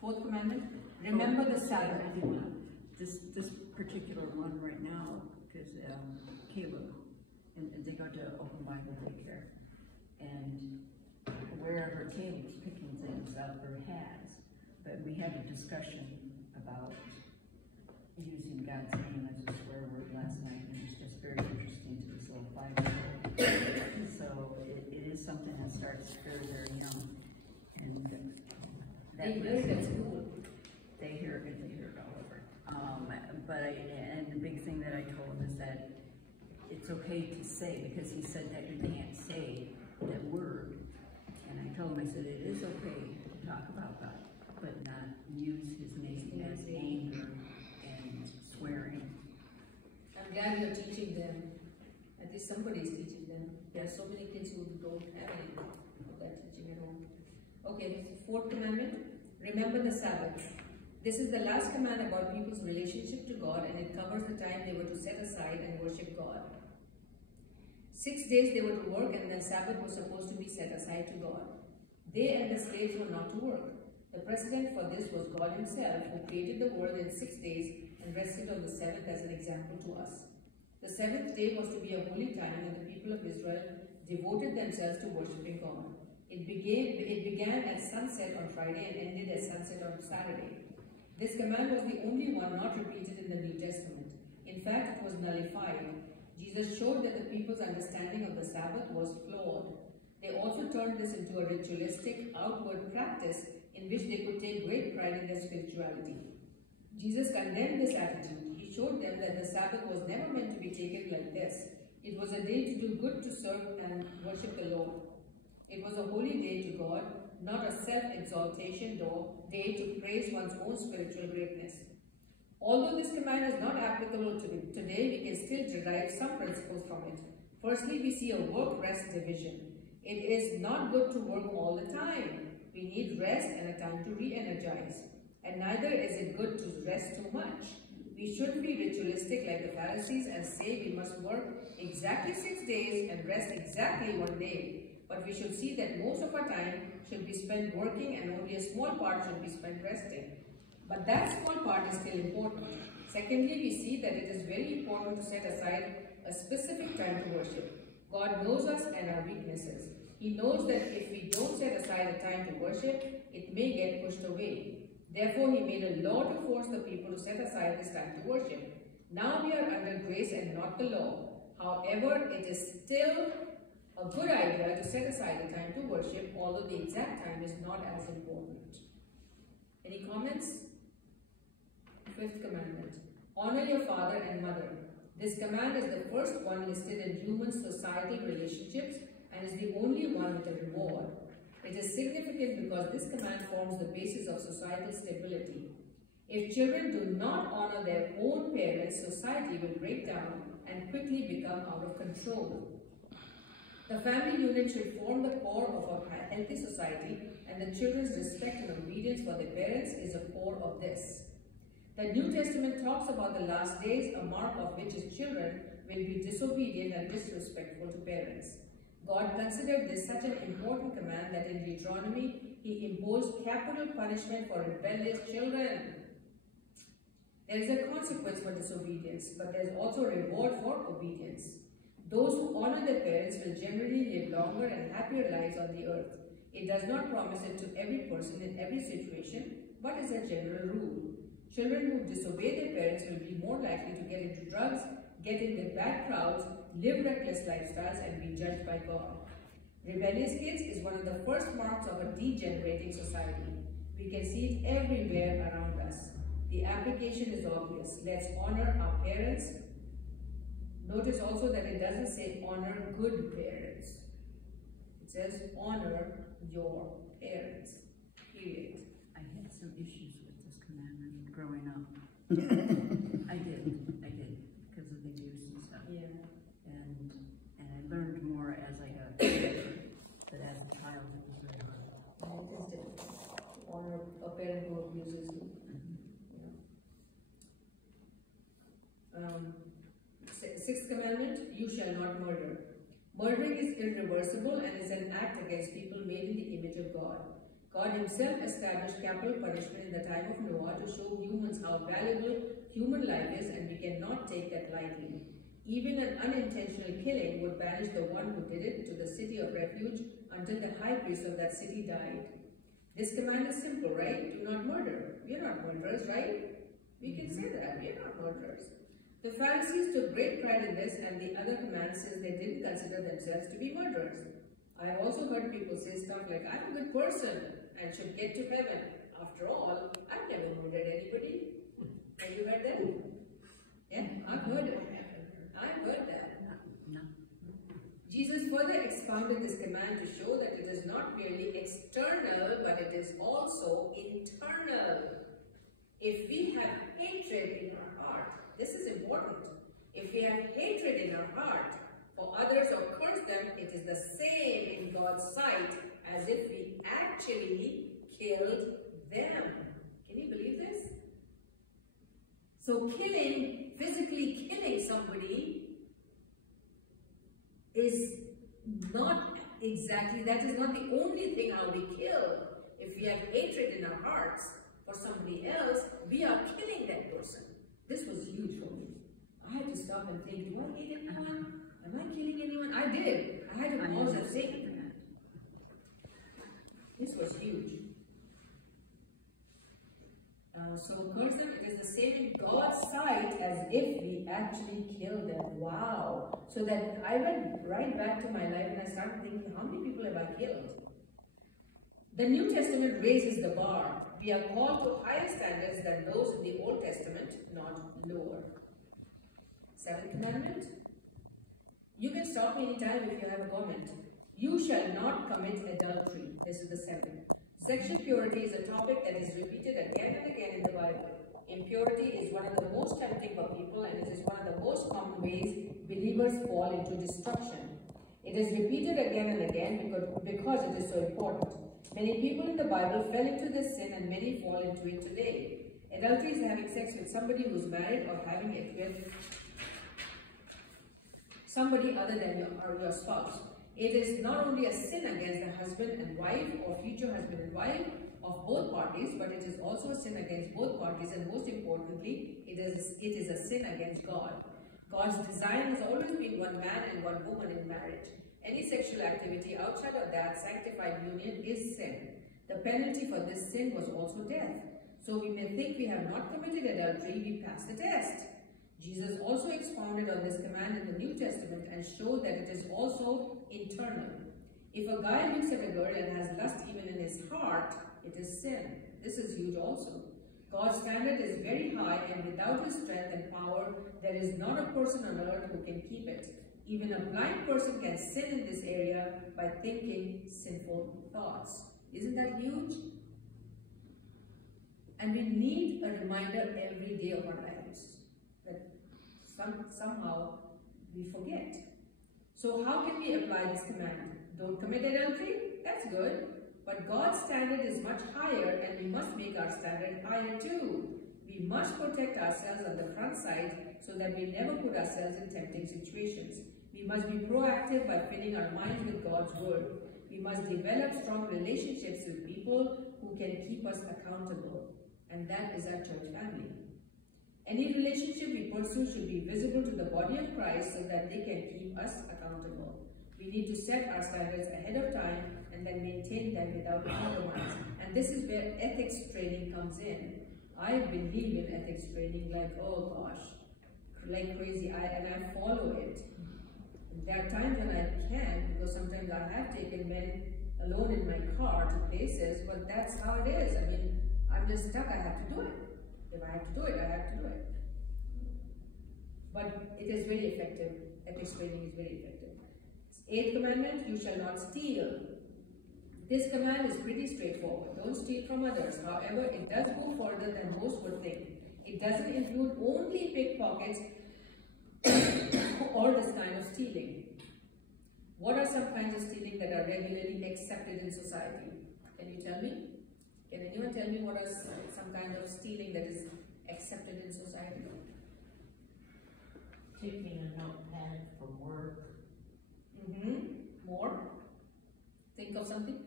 Fourth commandment. Remember the Sabbath. This particular one right now, because Caleb, and they go to Open Bible Daycare, and wherever Caleb's picking things up or has, but we had a discussion about using God's name as a swear word last night, and it's just very interesting to this little 5-year-old. So it is something that starts very, very young, and They hear it at school. They hear it all over. And the big thing that I told him is that it's okay to say, because he said that you can't say that word. And I told him, I said, it is okay to talk about God, but not use his name as anger and swearing. I'm glad you're teaching them. At least somebody is teaching them. There are so many kids who don't have any of that teaching at home. Okay, fourth commandment. Remember the Sabbath. This is the last command about people's relationship to God, and it covers the time they were to set aside and worship God. 6 days they were to work, and the Sabbath was supposed to be set aside to God. They and the slaves were not to work. The precedent for this was God himself, who created the world in 6 days and rested on the seventh as an example to us. The seventh day was to be a holy time when the people of Israel devoted themselves to worshiping God. It began at sunset on Friday and ended at sunset on Saturday. This command was the only one not repeated in the New Testament. In fact, it was nullified. Jesus showed that the people's understanding of the Sabbath was flawed. They also turned this into a ritualistic, outward practice in which they could take great pride in their spirituality. Jesus condemned this attitude. He showed them that the Sabbath was never meant to be taken like this. It was a day to do good, to serve and worship the Lord. It was a holy day to God, not a self-exaltation day to praise one's own spiritual greatness. Although this command is not applicable today, we can still derive some principles from it. Firstly, we see a work-rest division. It is not good to work all the time. We need rest and a time to re-energize. And neither is it good to rest too much. We shouldn't be ritualistic like the Pharisees and say we must work exactly 6 days and rest exactly 1 day. But we should see that most of our time should be spent working and only a small part should be spent resting. But that small part is still important. Secondly, we see that it is very important to set aside a specific time to worship. God knows us and our weaknesses. He knows that if we don't set aside a time to worship, it may get pushed away. Therefore, he made a law to force the people to set aside this time to worship. Now we are under grace and not the law. However, it is still a good idea to set aside a time to worship, although the exact time is not as important. Any comments? Fifth commandment. Honor your father and mother. This command is the first one listed in human societal relationships and is the only one with a reward. It is significant because this command forms the basis of societal stability. If children do not honor their own parents, society will break down and quickly become out of control. The family unit should form the core of a healthy society, and the children's respect and obedience for their parents is a core of this. The New Testament talks about the last days, a mark of which is children will be disobedient and disrespectful to parents. God considered this such an important command that in Deuteronomy, he imposed capital punishment for rebellious children. There is a consequence for disobedience, but there is also a reward for obedience. Those who honor their parents will generally live longer and happier lives on the earth. It does not promise it to every person in every situation, but is a general rule. Children who disobey their parents will be more likely to get into drugs, get into bad crowds, live reckless lifestyles, and be judged by God. Rebellious kids is one of the first marks of a degenerating society. We can see it everywhere around us. The application is obvious. Let's honor our parents. Notice also that it doesn't say honor good parents. It says honor your parents, period. I had some issues with this commandment growing up. I did, because of the abuse and stuff. Yeah. And I learned more as I got older, but as a child it was very hard. sixth commandment, you shall not murder. Murdering is irreversible and is an act against people made in the image of God. God himself established capital punishment in the time of Noah to show humans how valuable human life is, and we cannot take that lightly. Even an unintentional killing would banish the one who did it to the city of refuge until the high priest of that city died. This command is simple, right? Do not murder. We are not murderers, right? We can say that. We are not murderers. The Pharisees took great pride in this and the other commands since they didn't consider themselves to be murderers. I have also heard people say stuff like, I'm a good person and should get to heaven. After all, I've never murdered anybody. Have you heard that? Yeah, I've heard it. I've heard that. Jesus further expounded this command to show that it is not merely external, but it is also internal. If we have hatred in our heart, this is important. If we have hatred in our heart for others or curse them, it is the same in God's sight as if we actually killed them. Can you believe this? So physically killing somebody is not exactly, that is not the only thing how we kill. If we have hatred in our hearts for somebody else, we are killing that person. This was huge for me. I had to stop and think, do I hate anyone? Am I killing anyone? I did. I had to pause and think. This was huge. So curse them, it is the same in God's sight as if we actually killed them. Wow. So that I went right back to my life and I started thinking, how many people have I killed? The New Testament raises the bar. We are called to higher standards than those in the Old Testament, not lower. Seventh commandment. You can stop me anytime if you have a comment. You shall not commit adultery. This is the seventh. Sexual purity is a topic that is repeated again and again in the Bible. Impurity is one of the most tempting for people, and it is one of the most common ways believers fall into destruction. It is repeated again and again because it is so important. Many people in the Bible fell into this sin, and many fall into it today. Adultery is having sex with somebody who is married or having it with somebody other than your spouse. It is not only a sin against the husband and wife or future husband and wife of both parties, but it is also a sin against both parties, and most importantly, it is a sin against God. God's design has always been one man and one woman in marriage. Any sexual activity outside of that sanctified union is sin. The penalty for this sin was also death. So we may think we have not committed adultery, we pass the test. Jesus also expounded on this command in the New Testament and showed that it is also internal. If a guy looks at a girl and has lust even in his heart, it is sin. This is huge also. God's standard is very high, and without his strength and power, there is not a person on earth who can keep it. Even a blind person can sin in this area by thinking sinful thoughts. Isn't that huge? And we need a reminder every day of our lives that somehow we forget. So how can we apply this command? Don't commit adultery? That's good. But God's standard is much higher, and we must make our standard higher too. We must protect ourselves on the front side so that we never put ourselves in tempting situations. We must be proactive by filling our minds with God's word. We must develop strong relationships with people who can keep us accountable. And that is our church family. Any relationship we pursue should be visible to the body of Christ so that they can keep us accountable. We need to set our standards ahead of time and then maintain them without compromise. And this is where ethics training comes in. I believe in ethics training like, oh gosh, like crazy, and I follow it. There are times when I can't, because sometimes I have taken men alone in my car to places, but that's how it is. I mean, I'm just stuck, I have to do it. If I have to do it, I have to do it. But it is very effective. Ethics training is very effective. Eighth commandment, you shall not steal. This command is pretty straightforward. Don't steal from others. However, it does go further than most would think. It doesn't include only pickpockets or this kind of stealing. What are some kinds of stealing that are regularly accepted in society? Can you tell me? Can anyone tell me what are some kind of stealing that is accepted in society? taking a notepad from work. More? Think of something?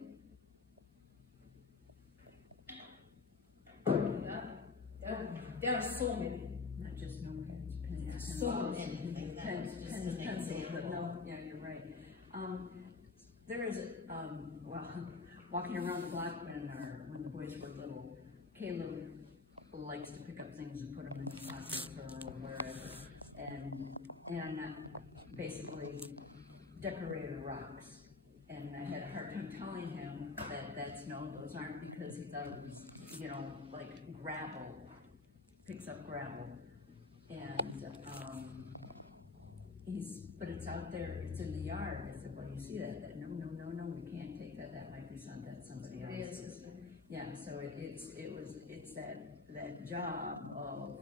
Yeah. There are so many. Not just notepads, pens. So many. Pens, pencils, but no, yeah, you're right. There is, well, walking around the block when the boys were little, Caleb likes to pick up things and put them in his pocket or wherever, and basically decorated rocks. And I had a hard time telling him that those aren't, because he thought it was, you know, like gravel, picks up gravel. And but it's out there, it's in the yard. I said, well, you see that? No, we can't take that. That might be somebody else's. Yeah, so it's that job of,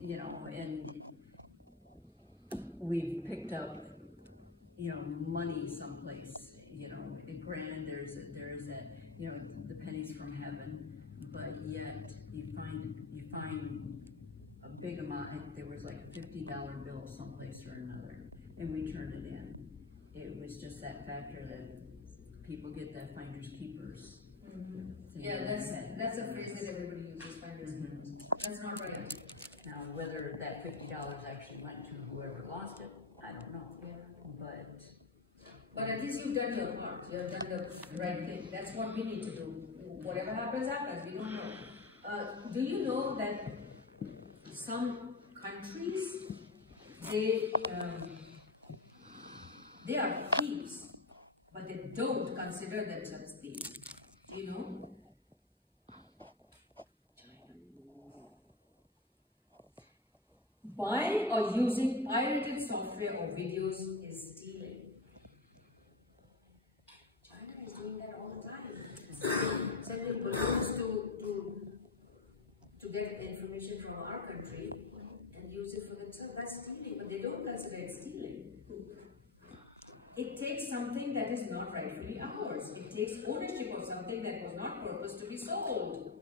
you know, and we've picked up, you know, money someplace, you know, in Grand, there is that, you know, the pennies from heaven, but yet you find a big amount. There was like a $50 bill someplace or another, and we turned it in. It was just that factor that people get that finders keepers. Yeah, that's a phrase that everybody uses, finders keepers. That's not right. Now, whether that $50 actually went to whoever lost it, I don't know. Yeah. But at least you've done your part. You've done the right thing. That's what we need to do. Whatever happens, happens. We don't know. Do you know that some countries, they are thieves, but they don't consider themselves thieves? Do you know? Buying or using pirated software or videos is stealing. China is doing that all the time. Sending balloons to get information from our country and use it for themselves. That's stealing, but they don't consider it stealing. It takes something that is not rightfully ours. It takes ownership of something that was not purposed to be sold.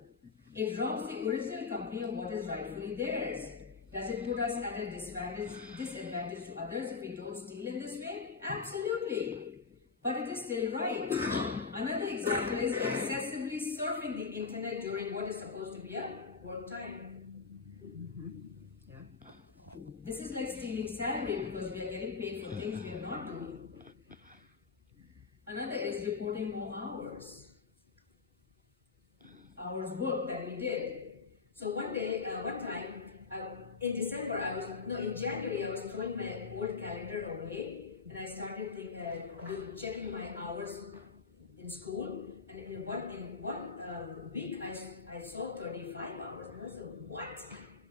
It robs the original company of what is rightfully theirs. Does it put us at a disadvantage to others if we don't steal in this way? Absolutely. But it is still right. Another example is excessively surfing the internet during what is supposed to be a work time. Yeah. This is like stealing salary because we are getting paid for things we are not doing. Another is reporting more hours worked than we did. So one time, in January, I was throwing my old calendar away, and I started checking my hours in school. And in one week, I saw 35 hours, and I said, "What?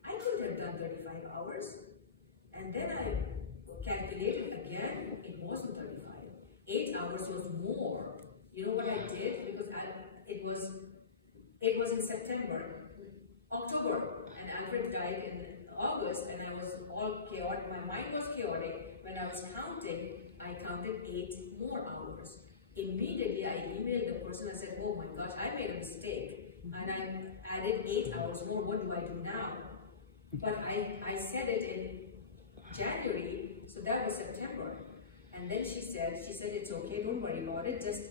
I couldn't have done 35 hours." And then I calculated again; it wasn't 35. 8 hours was more. You know what I did? Because it was in October, and Alfred died in August, and I was all chaotic. My mind was chaotic. When I was counting, I counted 8 more hours. Immediately, I emailed the person and said, "Oh my gosh, I made a mistake, and I added 8 hours more. What do I do now?" But I said it in January, so that was September. And then she said, "It's okay, don't worry about it. Just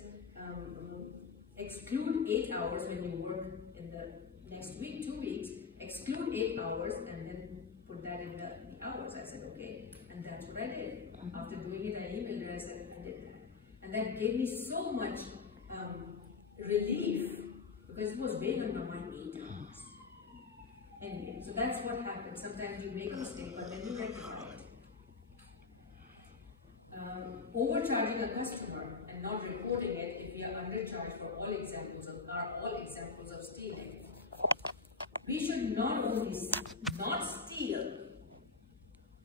exclude 8 hours when you work in the next week, 2 weeks. Exclude 8 hours and then put that in the hours." I said, "Okay." And that's what I did. After doing it, I emailed her. I said, "I did that." And that gave me so much relief because it was weighing on my mind 8 hours. Anyway, so that's what happens. Sometimes you make a mistake, but then you rectify it. Overcharging a customer and not reporting it if we are undercharged are all examples of stealing. We should not only not steal,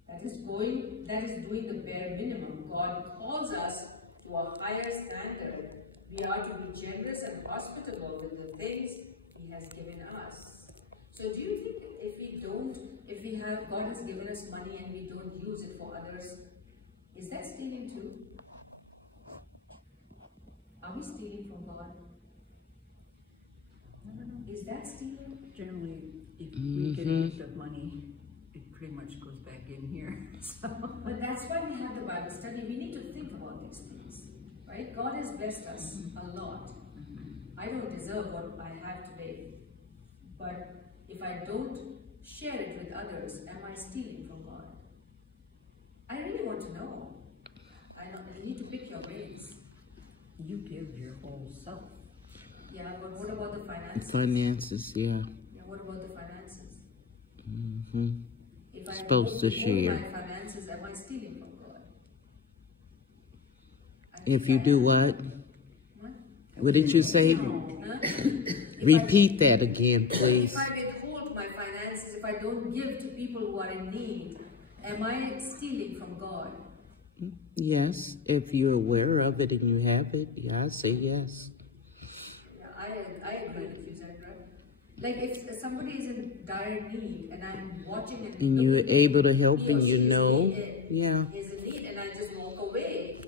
that is doing the bare minimum. God calls us to a higher standard. We are to be generous and hospitable with the things He has given us. So do you think God has given us money and we don't use it for others, is that stealing too? Are we stealing from God? I don't know. Is that stealing? Generally, if we get a gift of money, it pretty much goes back in here, so. But that's why we have the Bible study. We need to think about these things, right? God has blessed us a lot. I don't deserve what I have today, but if I don't share it with others, am I stealing from God? I really want to know. You need to pick your ways. You give your whole self. Yeah, but what about the finances? Finances, yeah. Yeah, what about the finances? Mm-hmm. If I Supposed to don't share. my finances, am I stealing from God? I If think you I do am. what? What? What did you say? Huh? Repeat that again, please. If I withhold my finances, if I don't give to people who are in need, am I stealing from God? Yes, if you're aware of it and you have it, yeah, I say yes. Yeah, I agree with you, Sandra. Like if somebody is in dire need and I'm watching it, And you're able to help he or and you she is know, is in need, and I just walk away.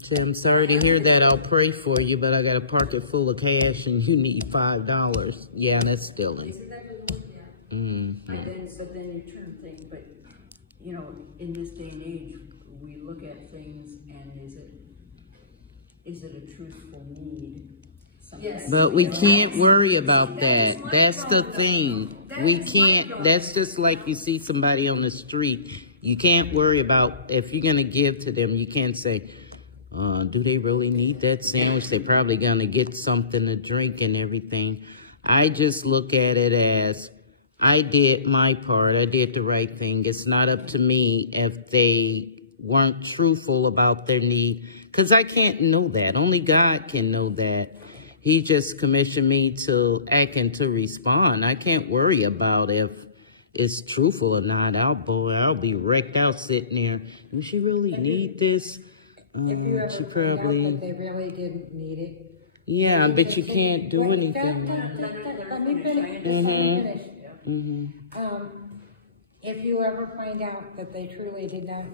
So I'm sorry to hear that. I'll pray for you, but I got a pocket full of cash and you need $5. Yeah, that's stealing. Isn't that what you want? Yeah. Mm-hmm. But then you turn things, but, you know, in this day and age, we look at things and is it a truthful need? Yes. But we can't worry about That is that. my That's the problem. thing. That We is my can't, problem. that's just like you see somebody on the street. You can't worry about, if you're going to give to them, you can't say, do they really need that sandwich? They're probably going to get something to drink and everything. I just look at it as, I did my part. I did the right thing. It's not up to me if they weren't truthful about their need, because I can't know that. Only God can know that. He just commissioned me to act and to respond. I can't worry about if it's truthful or not. I'll be wrecked out sitting there. Does she really need this? If you ever She find out probably, that they really didn't need it. yeah, then but you can- can't do wait, anything. Let me finish. Just let me finish. If you ever find out that they truly did not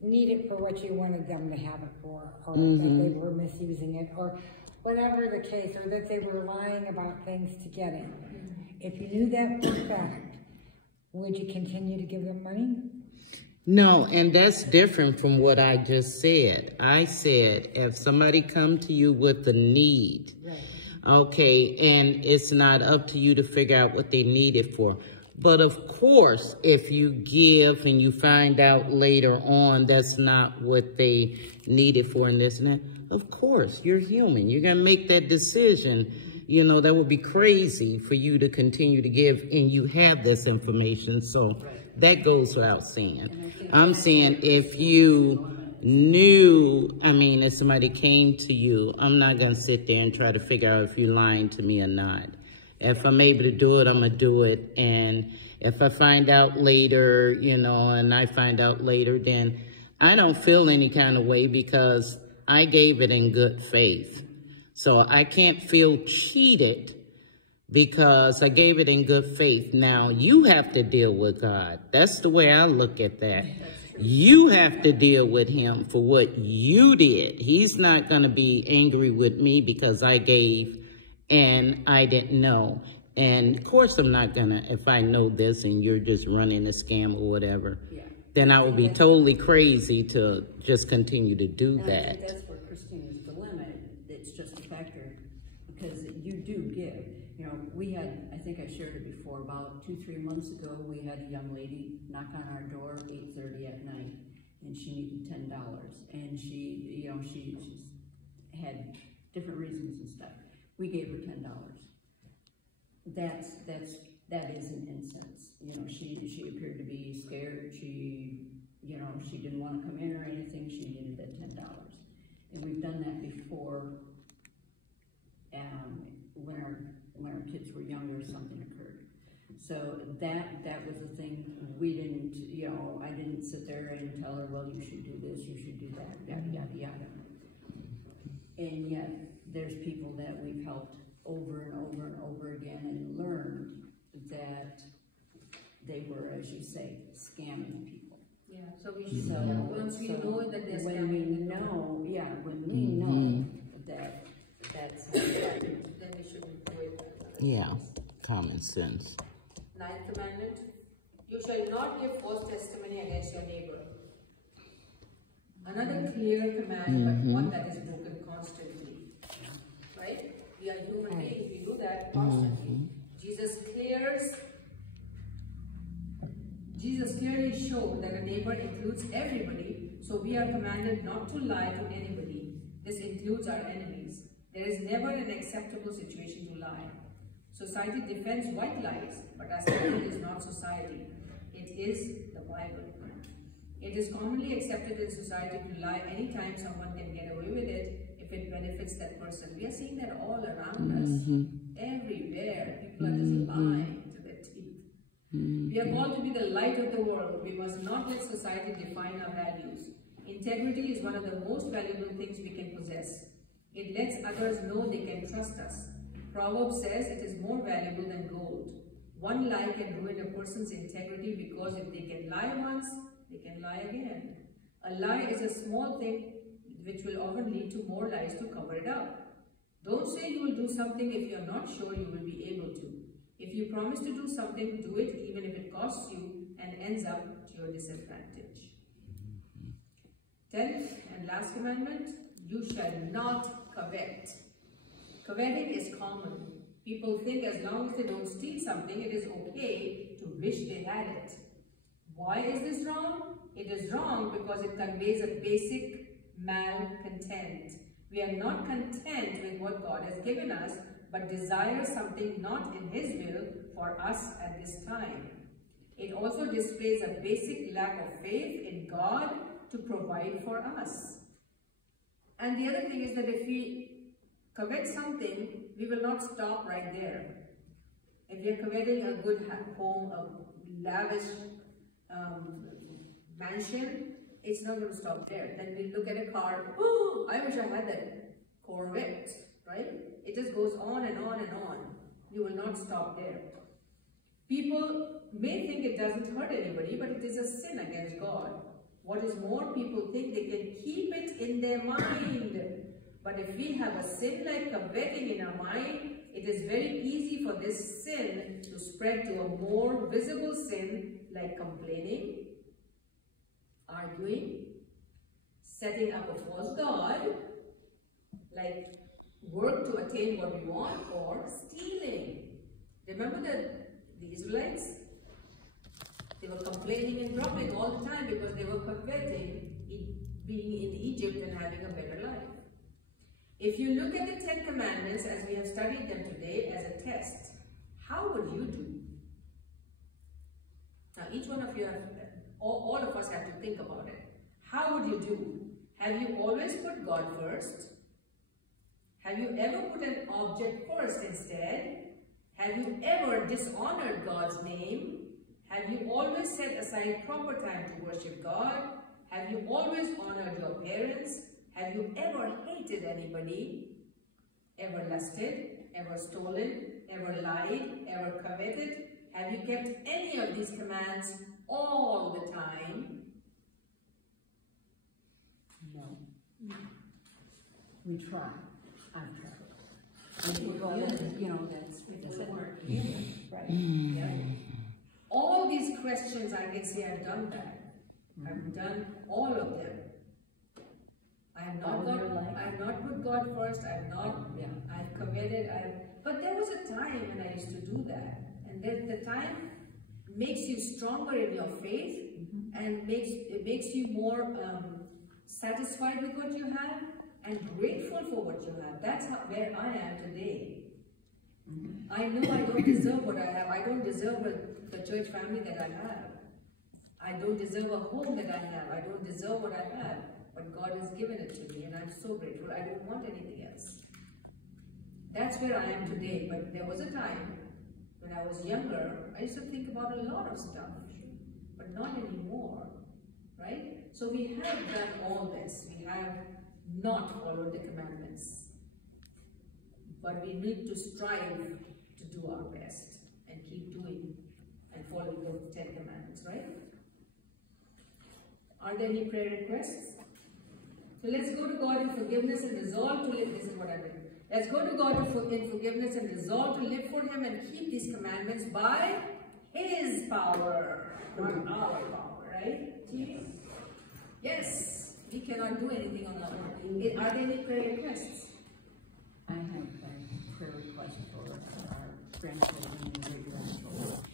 need it for what you wanted them to have it for, or that they were misusing it, or whatever the case, or that they were lying about things to get it. If you knew that for a fact, would you continue to give them money? No, and that's different from what I just said. I said, if somebody come to you with a need, okay, and it's not up to you to figure out what they need it for. But of course, if you give and you find out later on that's not what they needed for and this and that, of course, you're human. You're going to make that decision. You know, that would be crazy for you to continue to give and you have this information. So that goes without saying. I'm saying if you knew, I mean, if somebody came to you, I'm not going to sit there and try to figure out if you're lying to me or not. If I'm able to do it, I'm going to do it. And if I find out later, you know, and I find out later, then I don't feel any kind of way because I gave it in good faith. So I can't feel cheated because I gave it in good faith. Now, you have to deal with God. That's the way I look at that. You have to deal with him for what you did. He's not going to be angry with me because I gave and I didn't know. And of course I'm not going to, if I know this and you're just running a scam or whatever, then I would be totally crazy to just continue to do And that. I think that's where Christina's dilemma, it's just a factor, because you do give. You know, we had, I think I shared it before, about 2-3 months ago, we had a young lady knock on our door at 8:30 at night, and she needed $10. And she, you know, she had different reasons and stuff. We gave her $10. That is an incense. You know, she appeared to be scared. She, you know, she didn't want to come in or anything. She needed that $10. And we've done that before, when our kids were younger, something occurred. So that was the thing. We didn't, you know, I didn't sit there and tell her, well, you should do this, you should do that, yada, yada, yada. And yet, there's people that we've helped over and over and over again and learned that they were, as you say, scamming people. Yeah, so we should, So, once we know that they're when we scamming, know, when we know that that's not right, then we shouldn't do it. Yeah, common sense. 9th commandment, You shall not give false testimony against your neighbor. Another clear command, but one that is broken constantly. Right? We are human beings, we do that constantly. Jesus clearly showed that a neighbor includes everybody, so we are commanded not to lie to anybody. This includes our enemies. There is never an acceptable situation to lie. Society defends white lies, but our standard is not society. It is the Bible. It is commonly accepted in society to lie anytime someone can get away with it if it benefits that person. We are seeing that all around us. Everywhere. People are just lying to their teeth. We are called to be the light of the world. We must not let society define our values. Integrity is one of the most valuable things we can possess. It lets others know they can trust us. Proverbs says it is more valuable than gold. One lie can ruin a person's integrity because if they can lie once, they can lie again. A lie is a small thing which will often lead to more lies to cover it up. Don't say you will do something if you are not sure you will be able to. If you promise to do something, do it even if it costs you and ends up to your disadvantage. 10th and last commandment, you shall not covet. Coveting is common. People think as long as they don't steal something, it is okay to wish they had it. Why is this wrong? It is wrong because it conveys a basic malcontent. We are not content with what God has given us, but desire something not in His will for us at this time. It also displays a basic lack of faith in God to provide for us. And the other thing is that if we covet something, we will not stop right there. If we are coveting a good home, a lavish mansion, it's not going to stop there. Then we look at a car, oh, I wish I had that Corvette, right? It just goes on and on and on. You will not stop there. People may think it doesn't hurt anybody, but it is a sin against God. What is more, people think they can keep it in their mind. But if we have a sin like coveting in our mind, it is very easy for this sin to spread to a more visible sin like complaining, arguing, setting up a false god, like work to attain what we want, or stealing. Remember the Israelites? They were complaining and grumbling all the time because they were coveting being in Egypt and having a better life. If you look at the 10 Commandments as we have studied them today as a test, how would you do? Now each one of you, all of us have to think about it. How would you do? Have you always put God first? Have you ever put an object first instead? Have you ever dishonored God's name? Have you always set aside proper time to worship God? Have you always honored your parents? Have you ever hated anybody? Ever lusted? Ever stolen? Ever lied? Ever coveted? Have you kept any of these commands all the time? No. We try. I've tried. And people, you know, that's work. Right. Yeah. All these questions, I can say I've done that. I've done all of them. I have not put God first. I've coveted. But there was a time when I used to do that, and then the time makes you stronger in your faith, and it makes you more satisfied with what you have and grateful for what you have. That's where I am today. I know I don't deserve what I have. I don't deserve the church family that I have. I don't deserve a home that I have. I don't deserve what I have. But God has given it to me, and I'm so grateful. I don't want anything else. That's where I am today. But there was a time when I was younger, I used to think about a lot of stuff, but not anymore, right? So we have done all this. We have not followed the commandments. But we need to strive to do our best and keep doing and following the 10 Commandments, right? Are there any prayer requests? So let's go to God in forgiveness and resolve to live. This is what I mean. Let's go to God in forgiveness and resolve to live for Him and keep these commandments by His power. not our power, right? Chief? Yes, we cannot do anything on our own. Are there any prayer requests? I have a prayer request for our grandchildren and great grandchildren.